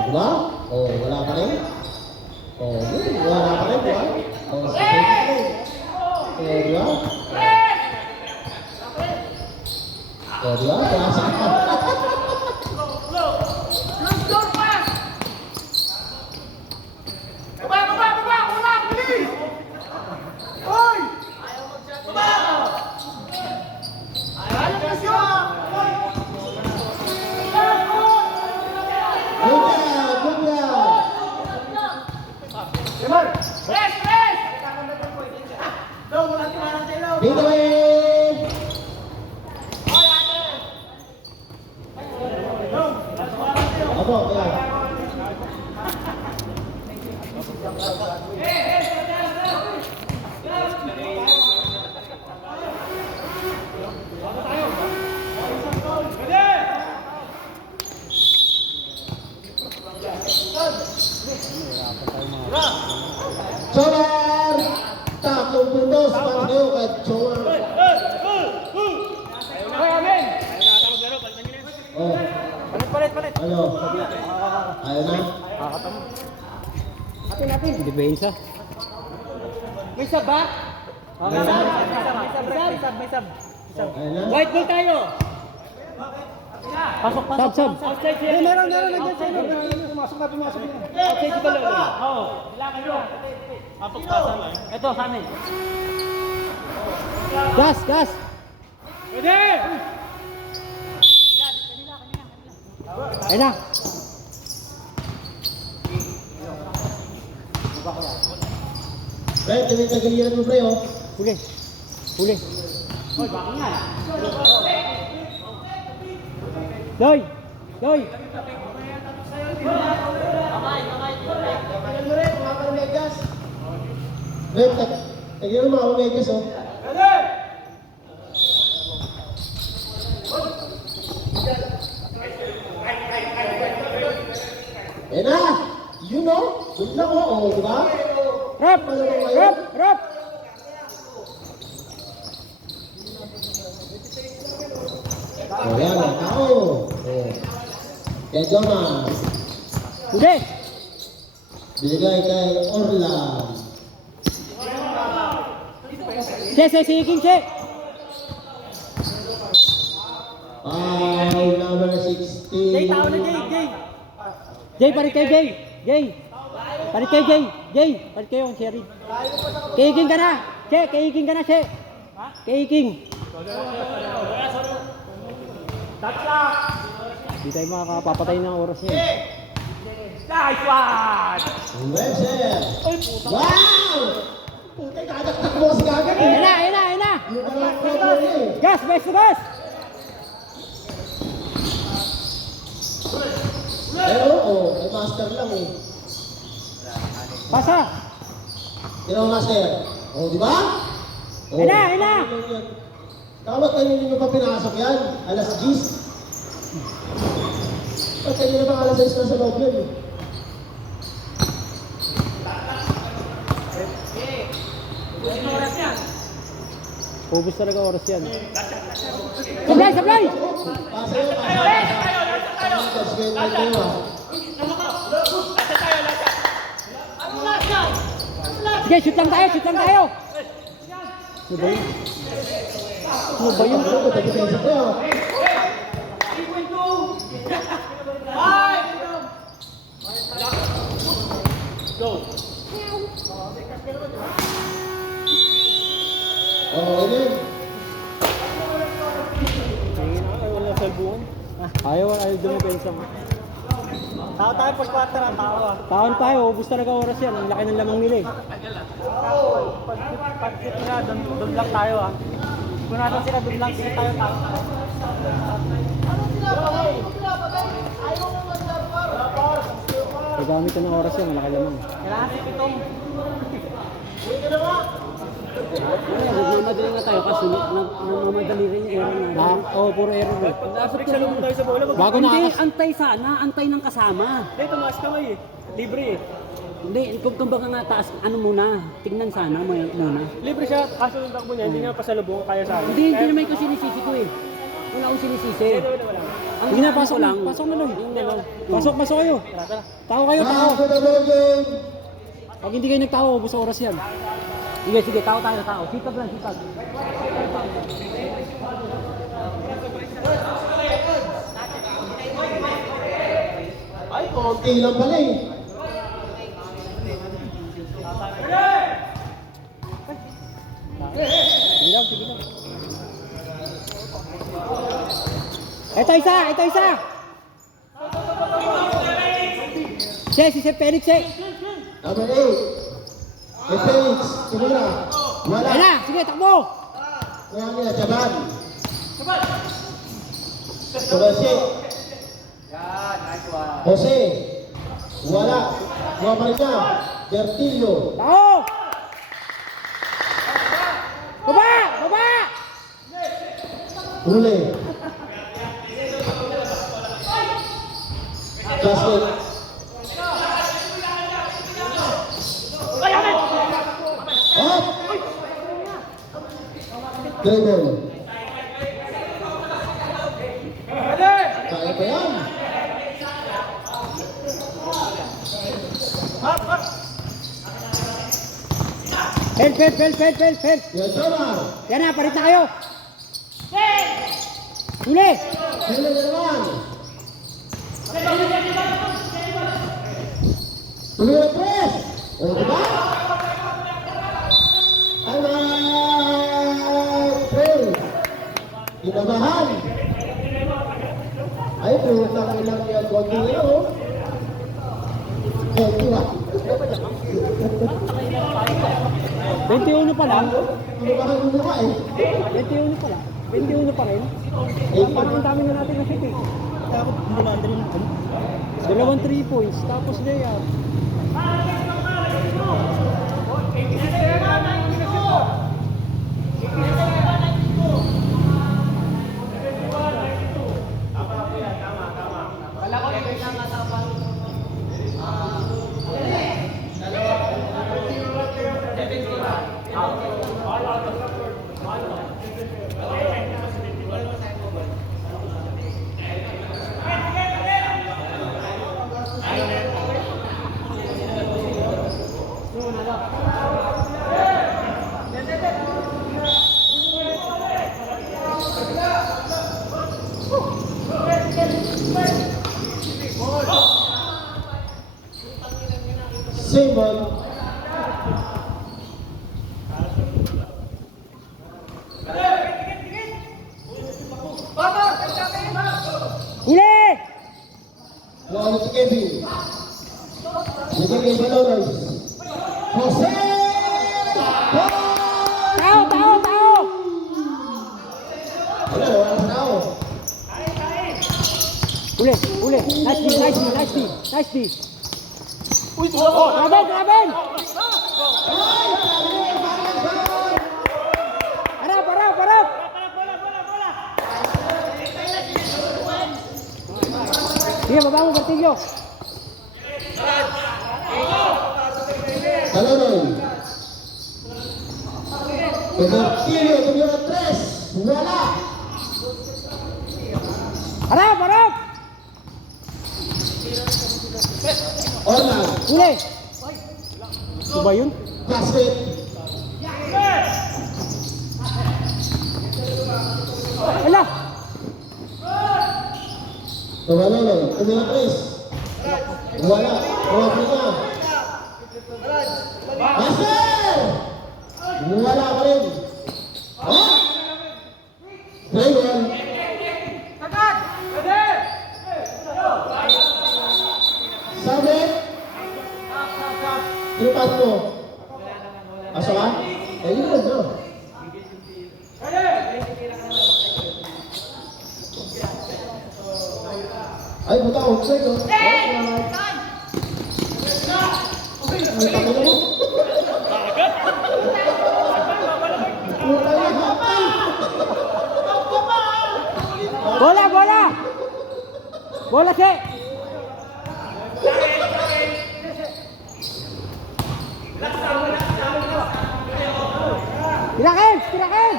Diba? Oh, wala pa rin. Oh, wala pa rin, diba? Oh, sige. Oh, diba? Oh, diba? Klasa ka. Good yan. Dito rin. Opo, kaya. Chowar! Tatlong puntos para kayo kay Chowar. Oh, Palit. ano? Ayaw na? Natin. Depensa. May sab ba? May sab. Ayaw na? White ball tayo. Pasok. Sab. Outside siya. Meron nandiyan sa inyo. Pumasok na. Outside si Balo. Oo. Kailangan nyo. Papagpasan lang. Ito, sa amin. Gas. Pwede! Ayun na. Pre, tinitagiliran mo pre, oh. Huli. Doy. Tagilan mo rin, mga karumegas. Pre, tagilan mo mga karumegas, oh. Ayun na! You know? Good luck, oh, di ba? Rap. Oh, yan, mga tao. Oh. Kaya Jonas. Huli. Binigay kay Orlan. Sige. Foul number 16. Jay, parit kay Jay. Parit kayo ang Sherry. Kayiging ka na. Che. Kayiging. Hindi tayo makakapapatay ng oras niya. Nice one! Webster. Wow! Putay, dadaktak mo kasi kagad eh. Ayun na. Yung parang cover niya eh. Gas. Pero, may master lang eh. Pasa. Sino ang master? Oh, di ba? Oh, Ayun na. Tawag kayo ninyo pa pinasok yan. Alas 10. Ba't kayo na bang alas 6 na sa loob yan eh? Ubus talaga oras yan. Sablay, sablay! Pasa yun, Tapos ngayon may tayo. Sige, shoot lang tayo, shoot lang tayo! Ano ba yun? Ano ba yun? Ano ba defensive ko? Oh, ano yun? Ay, wala salbuhan. Ayaw dumipensa mo. Tao tayo pag quarter ang tao ah. Taon tayo, ubus talaga oras yan. Ang laki ng lamang nila eh. Pag-fit nga, doon lang tayo ah. Kung natin sila, doon lang sila tayo tao. Pagamit na ng oras yan, malaki lamang. Kailangan si Pitong. Nagmamadali nga tayo kasi nagmamadali rin yung error na. Oo, puro error eh. Dapat sa loob tayo sa bola. Bago Hindi, nakakas... antay sana, antay ng kasama. Hindi, tumaas kamay eh. Libre eh. Hindi, kung kumbaga nga taas, ano muna, tignan sana muna. Libre siya, kaso yung takbo niya, hindi nga pasalubong kaya sa akin. Hindi naman ko sinisisi ko eh. Wala akong sinisisi. Ang Sige na, ginagawa pasok ko na. lang, Pasok na lang. yung ano, Pasok kayo. Tao kayo, tao. Round to the ball game. Pag hindi kayo nagtao, ubus oras yan. Sige, sige, tao tayo, tao. Sipag lang, sipag. Ay, konti lang pala eh. Sige lang, sige lang. Ito isa, ito isa. Si Sir Felix eh. Number 8. Kay Felix, sinura. Wala. Ayun na, sige, takbo. Kuha nila, Jaban. Jose. Jose. Wala. Kuha pa rin niya. Bertillo. Tao. Baba, baba. Huli. Basket. Up. Dribble. Kaya pa yan. Fel. Yan, Tomar. Yan na, palit na kayo. Huli. Huli na naman. Huli na press. O, diba? Inabahan. Ay, putang ilang yan. Konti yun, oh. Konti ba? 21 pa lang. Inabahan mo mukha eh. 21 pa lang. 21 pa rin. Parang ang dami na natin na shoot eh. Dapat dalawang 3 points. Tapos layup. Simon. Huli! Wala si Kevin. Si Kevin Balones. Jose! Tao! Wala, wala sa tao. Huli! Nice D! Oh, Raben! Harap! Sige, baba mo, Bertillo. Balones. Convertido, número 3. Wala. Harap, harap! Orlan. Uli! Ito ba yun? Basket. Ala! Tumalolo. Número 3. Wala. Trophy na. Master! Wala pa rin. Oh! Dragon. Sabi. Tripat mo. Asa ka? Eh, yun na. Ay, buta ako. Sa'yo. Ay, pangin mo. Bola, bola! Bola, si! Tirakin! Tirakin!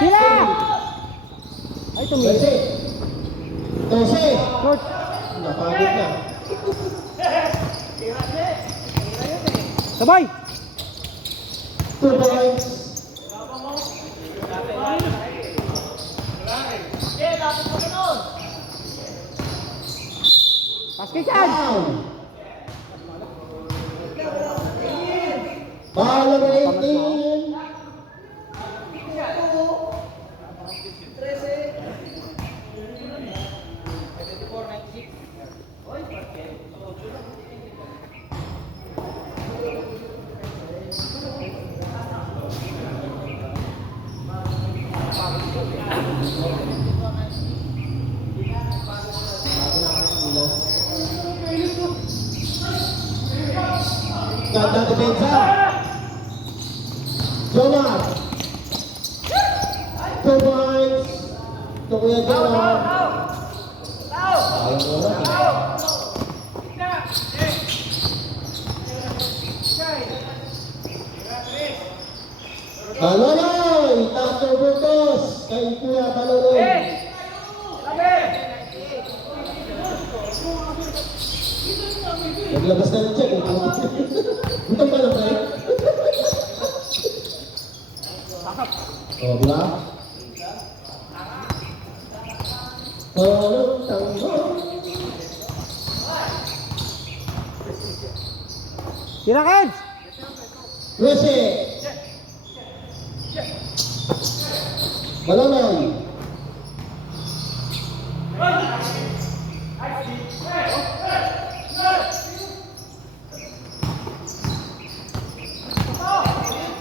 Tira! Ay, tumili. 12. Coach! Napagod na. Sabay! 2 points. Paskisan! Down. Ball number 18. Ganda depensa. Jomar. 2 points. Ito Kuya Jomar. Sayang oras eh. Balonoy! Tatlong puntos kay Kuya Balonoy. Naglabas na ng check. Butang ba lang tayo? O, di ba? Parang tango. Tirakin! 13. Balonoy.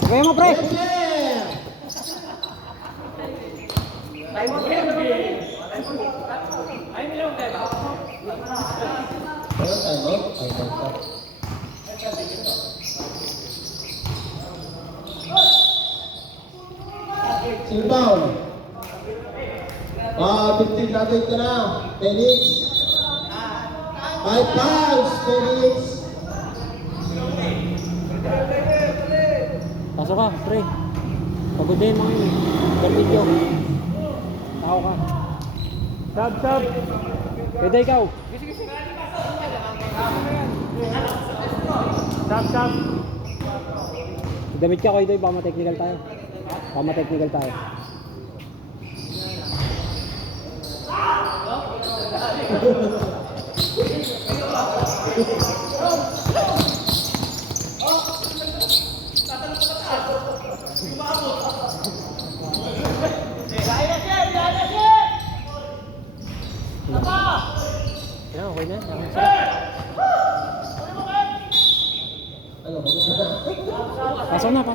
Gaya mo, pre! Pressure. Ayun, time out. Ay, time out. Silbaw. 15 natin ka na. Felix. 5 pounds, Felix. Pasok ka, pre. Pagod din mga yun. Garmidyo. Tao ka. Sab, sab. Pwede ikaw. Sab, sab. Damit ka, Koy Doy. Baka ma-technical tayo. Baka ma-technical tayo. Yan, okay na. Ano, mag-isa na. Pasok na, pre.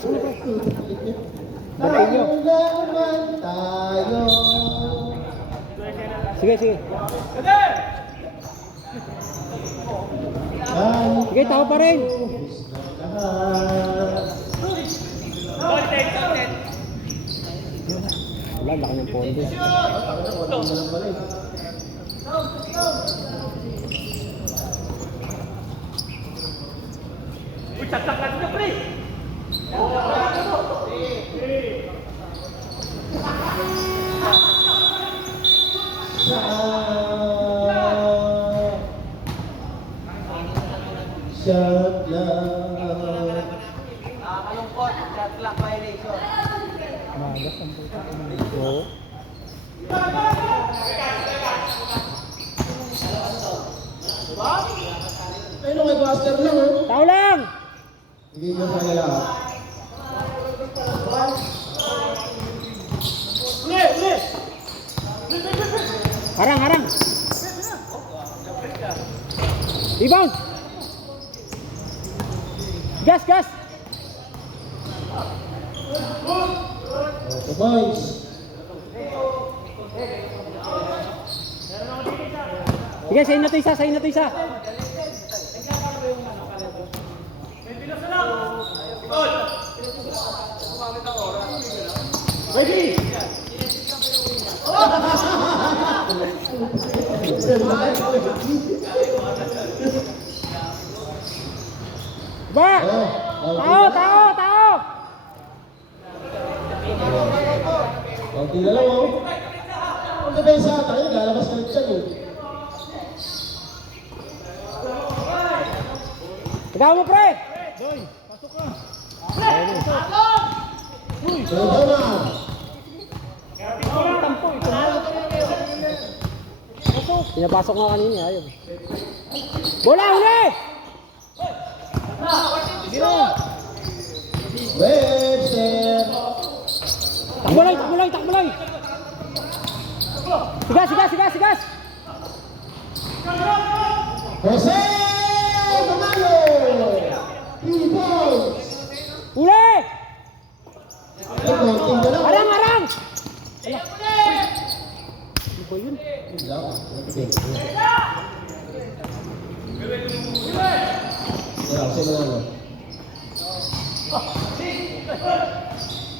Garmidyo. Naman tayo. Sige, sige. Sige, tao pa rin. Wala, laki ng pondo. Uy, saksak natin na, pre! Sa shot lang. Magas ang puta. Oo. Ayun kay Buster lang oh. Tao lang! Hindi nyo pa nila. Harang, harang! Rebound! Gas, gas! Okay boys. Sige, sa'yo na to isa, sa'yo na to isa. Ready! Ba! Tao, tao, tao! Konti na lang oh. Ang gabay sa atin, lalabas ka rin dyan eh. Ikaw mo, pre! So, naman. Pinapasok nga kanina, ayaw. Bola, huli! Webster. Takbo lang, takbo lang, takbo lang! Sigas, sigas, sigas, sigas! Jose Mamayo. People. Huli! Ay, konti na lang. Harang, harang! Ano ba yun?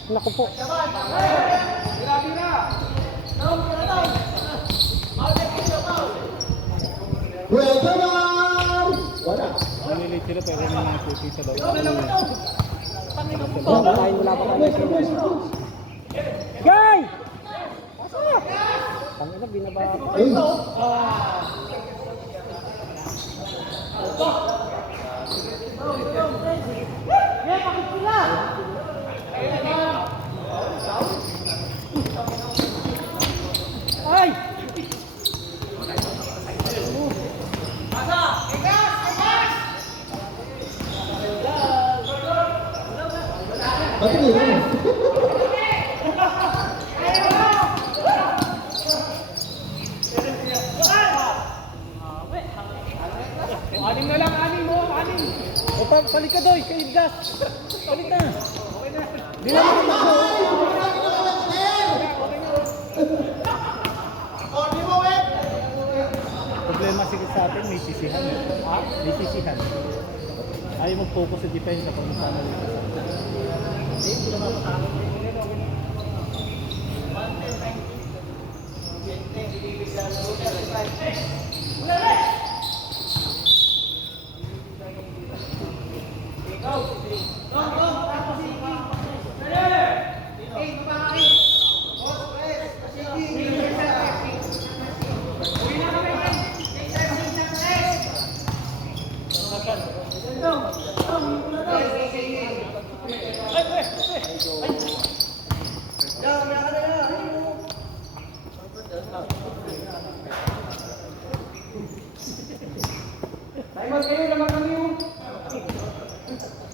Naku po. Wala. Nililate sila pero may mga puti sa daw. Patayin wala pa kami. Gay! Pasok! Tangina, binaba ako. Ay. Ay! Pati nila. Aning na lang, aning mo, aning. O, palit ka doy, kay gas. Palit na. Okay na. Di na problema siguro sa atin, may sisihan. Ha? May sisihan. Ayaw mag-focus sa depensa kung saan nalito sa atin.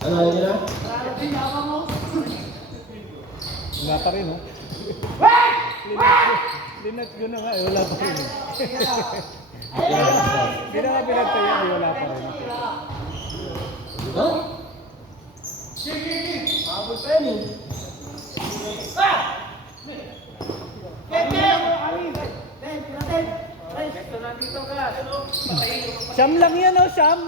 Ano alam niyo na? Wala pa rin, no? Linat ko na nga, wala pa rin. Hindi na nga pinagtayo, wala pa rin. Ha? Siyam lang yan, oh, siyam.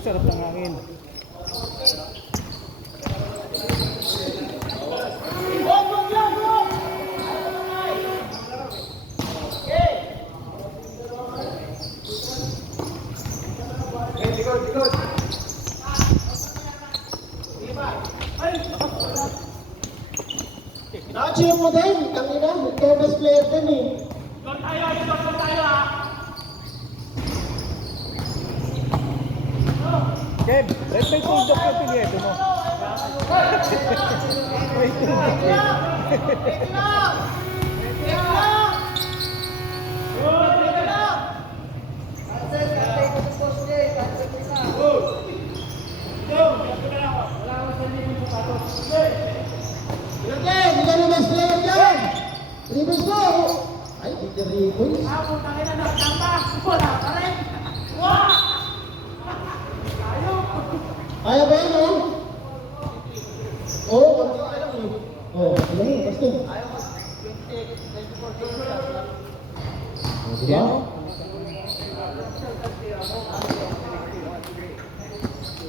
Sarap ng hangin. Na-achieve mo din, tangina, ikaw best player din eh. Kev, let may tuldok yung pilyeto mo. May tuldok eh. Yan, ikaw na best player dyan. Dribbles mo. Ay, hindi dribbles. Kaya ba yun, oh? Oo, konti ka lang eh. Oo, alam mo, basta. Diba?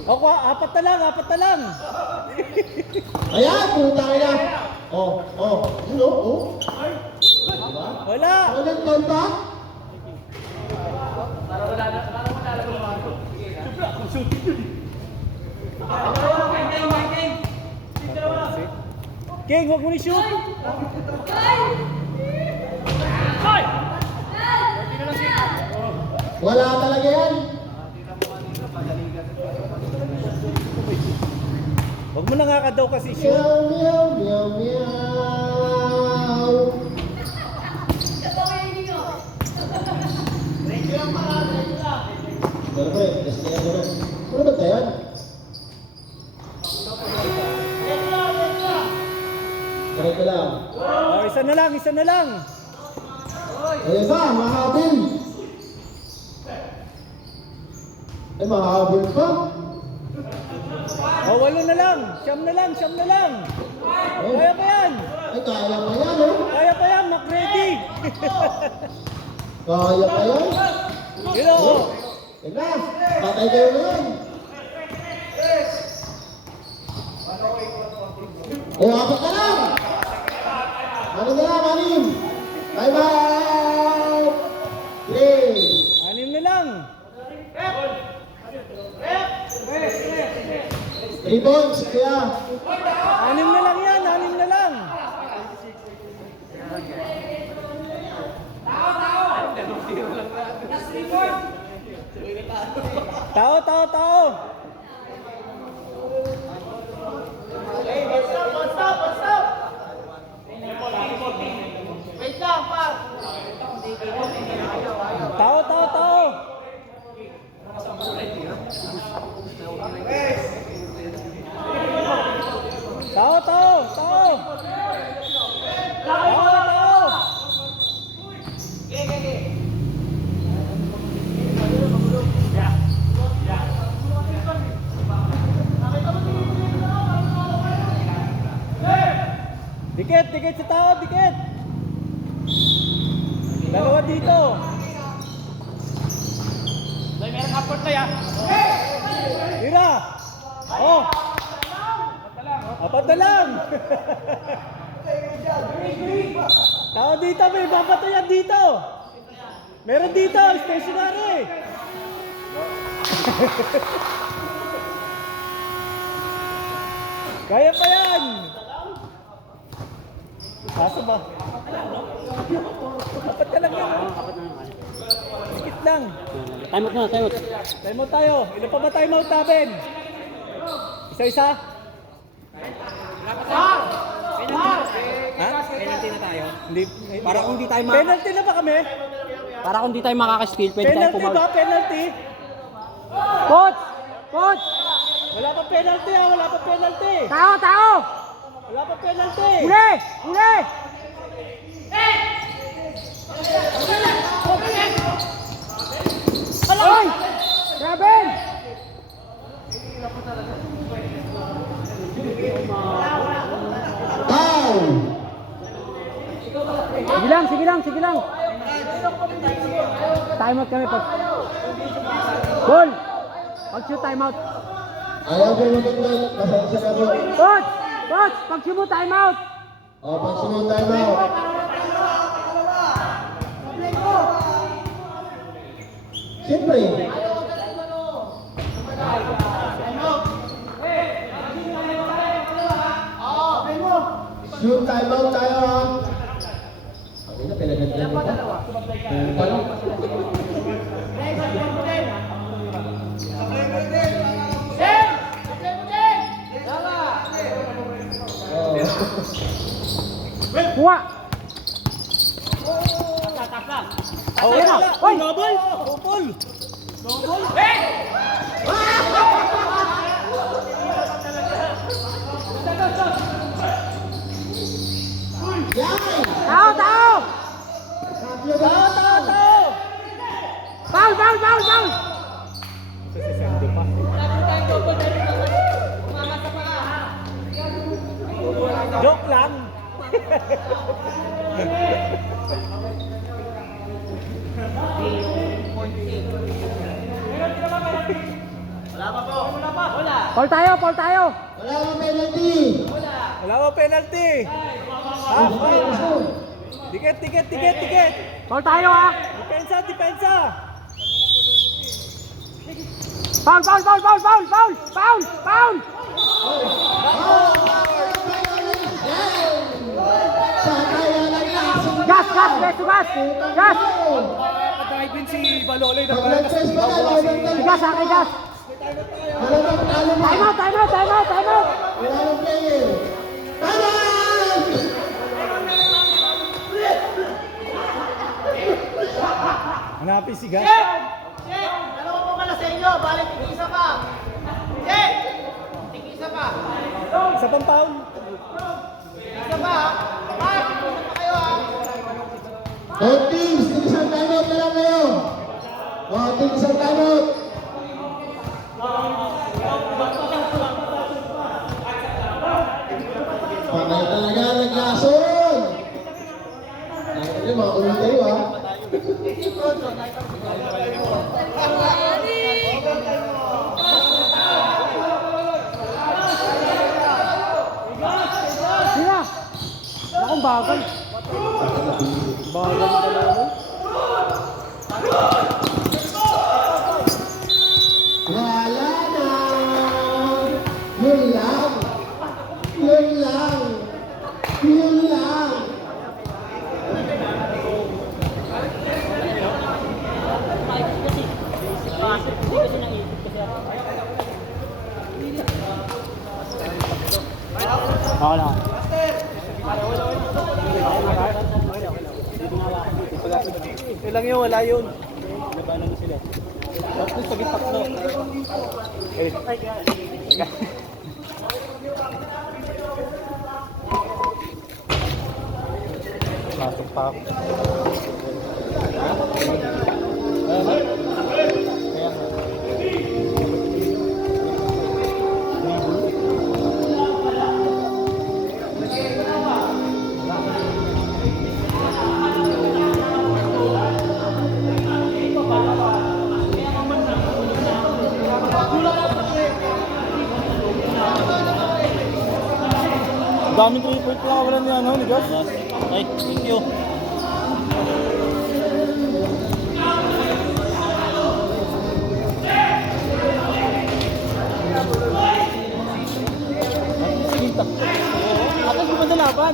Ako, apat na lang. Ayan, puta ka na. Yun, oh. Diba? Wala. Walang tonta? King, huwag mo ni-shoot. Wala talaga yan. Huwag mo na nga ka daw kasi shoot. Meow, meow, meow, meow. Pero pre, kasi kaya ko na. Ano ba tayo? Correct ko lang. Oh, isa na lang. Ayun ba, mahabol. Ay, mahabol pa. Oh, 8 na lang. Siyam na lang. Oh. Kaya pa yan. Ay, kaya pa yan, oh. Kaya pa yan, Mac-ready. Kaya pa yan. Yun o. Yan na, patay kayo ngayon. Apat ka lang. Ano na lang, anim. Time out. 3. 6 na lang. 3 points, kaya. 6 na lang yan, 6 na lang. Tao. Tao. Dikit sa tao, dikit. Dalawa dito. Meron upward na yan. Tira. Oh. Apat na lang. Tao dito, may babatayan dito. Meron dito, stationary. Kaya pa yan. Kaso ba? Apat ka lang yan. Sikit lang. Time out na, time out. Time out tayo. Ilan pa ba time out natin? Isa-isa? Ha? Penalty na tayo. Hindi. Para kung di tayo Penalty na ba kami? Para kung di tayo makaka-steal, pwede tayo Penalty pumaw. ba? Penalty? Coach! Wala pa penalty ha. Wala pa penalty. Tao! Wala pa penalty. Huli! Oy! Grabe! Foul. Sige lang. Time out kami pag... Ball! Pag-shoot, time out. Ayaw ko matutulog. Pasensya na po. Coach! Pag-shoot mo, time out. Pag sumunod time out. Siyempre. Yung timeout tayo ha. Ang ina, pinagandyan mo pa. Palo. Kuha! Oh, Ayun na! Oy! Double! Double! Yan! Tao! Tao! Foul! Foul! Foul! Foul! Joke lang! Foul tayo! Foul tayo! Wala kang penalty! Wala mo penalty! Tiket, tiket, tiket, tiket! Foul tayo ha! Depensa, depensa! Foul! Foul! Foul! Foul! Foul! Foul! Foul! Foul! Gas! Gas! Beso gas! Gas! Drive in si Baloloy na Pag-nag-press pa ka, Gas! Akin gas! malamang talo mo. Time out! Time out! Time out! Time out! Wala nang player. Time out! Hanapin si Gas. Ano ko pala sa inyo? Balik, tig-isa pa. Check! Tig-isa pa. Isa pang foul. Isa pa, ha? Mark, tig-isa pa kayo, ha? Both teams, isang timeout na lang kayo. Team, isang timeout. Panay talaga nag-lason. Ay, mga ulit kayo ha. Sina! Akong bagal. Bagal ka na naman. Wala na. Yun lang. Yun lang. Yun lang. Oo na. Ilang yun, wala yun. Labanan mo sila. Tapos pag-ipak mo. Pasok pa ako. Kaya nga. Daming 3-point na wala niya, no? Ni Gus? Ay, thank you. Kita. Atas mo ba laban?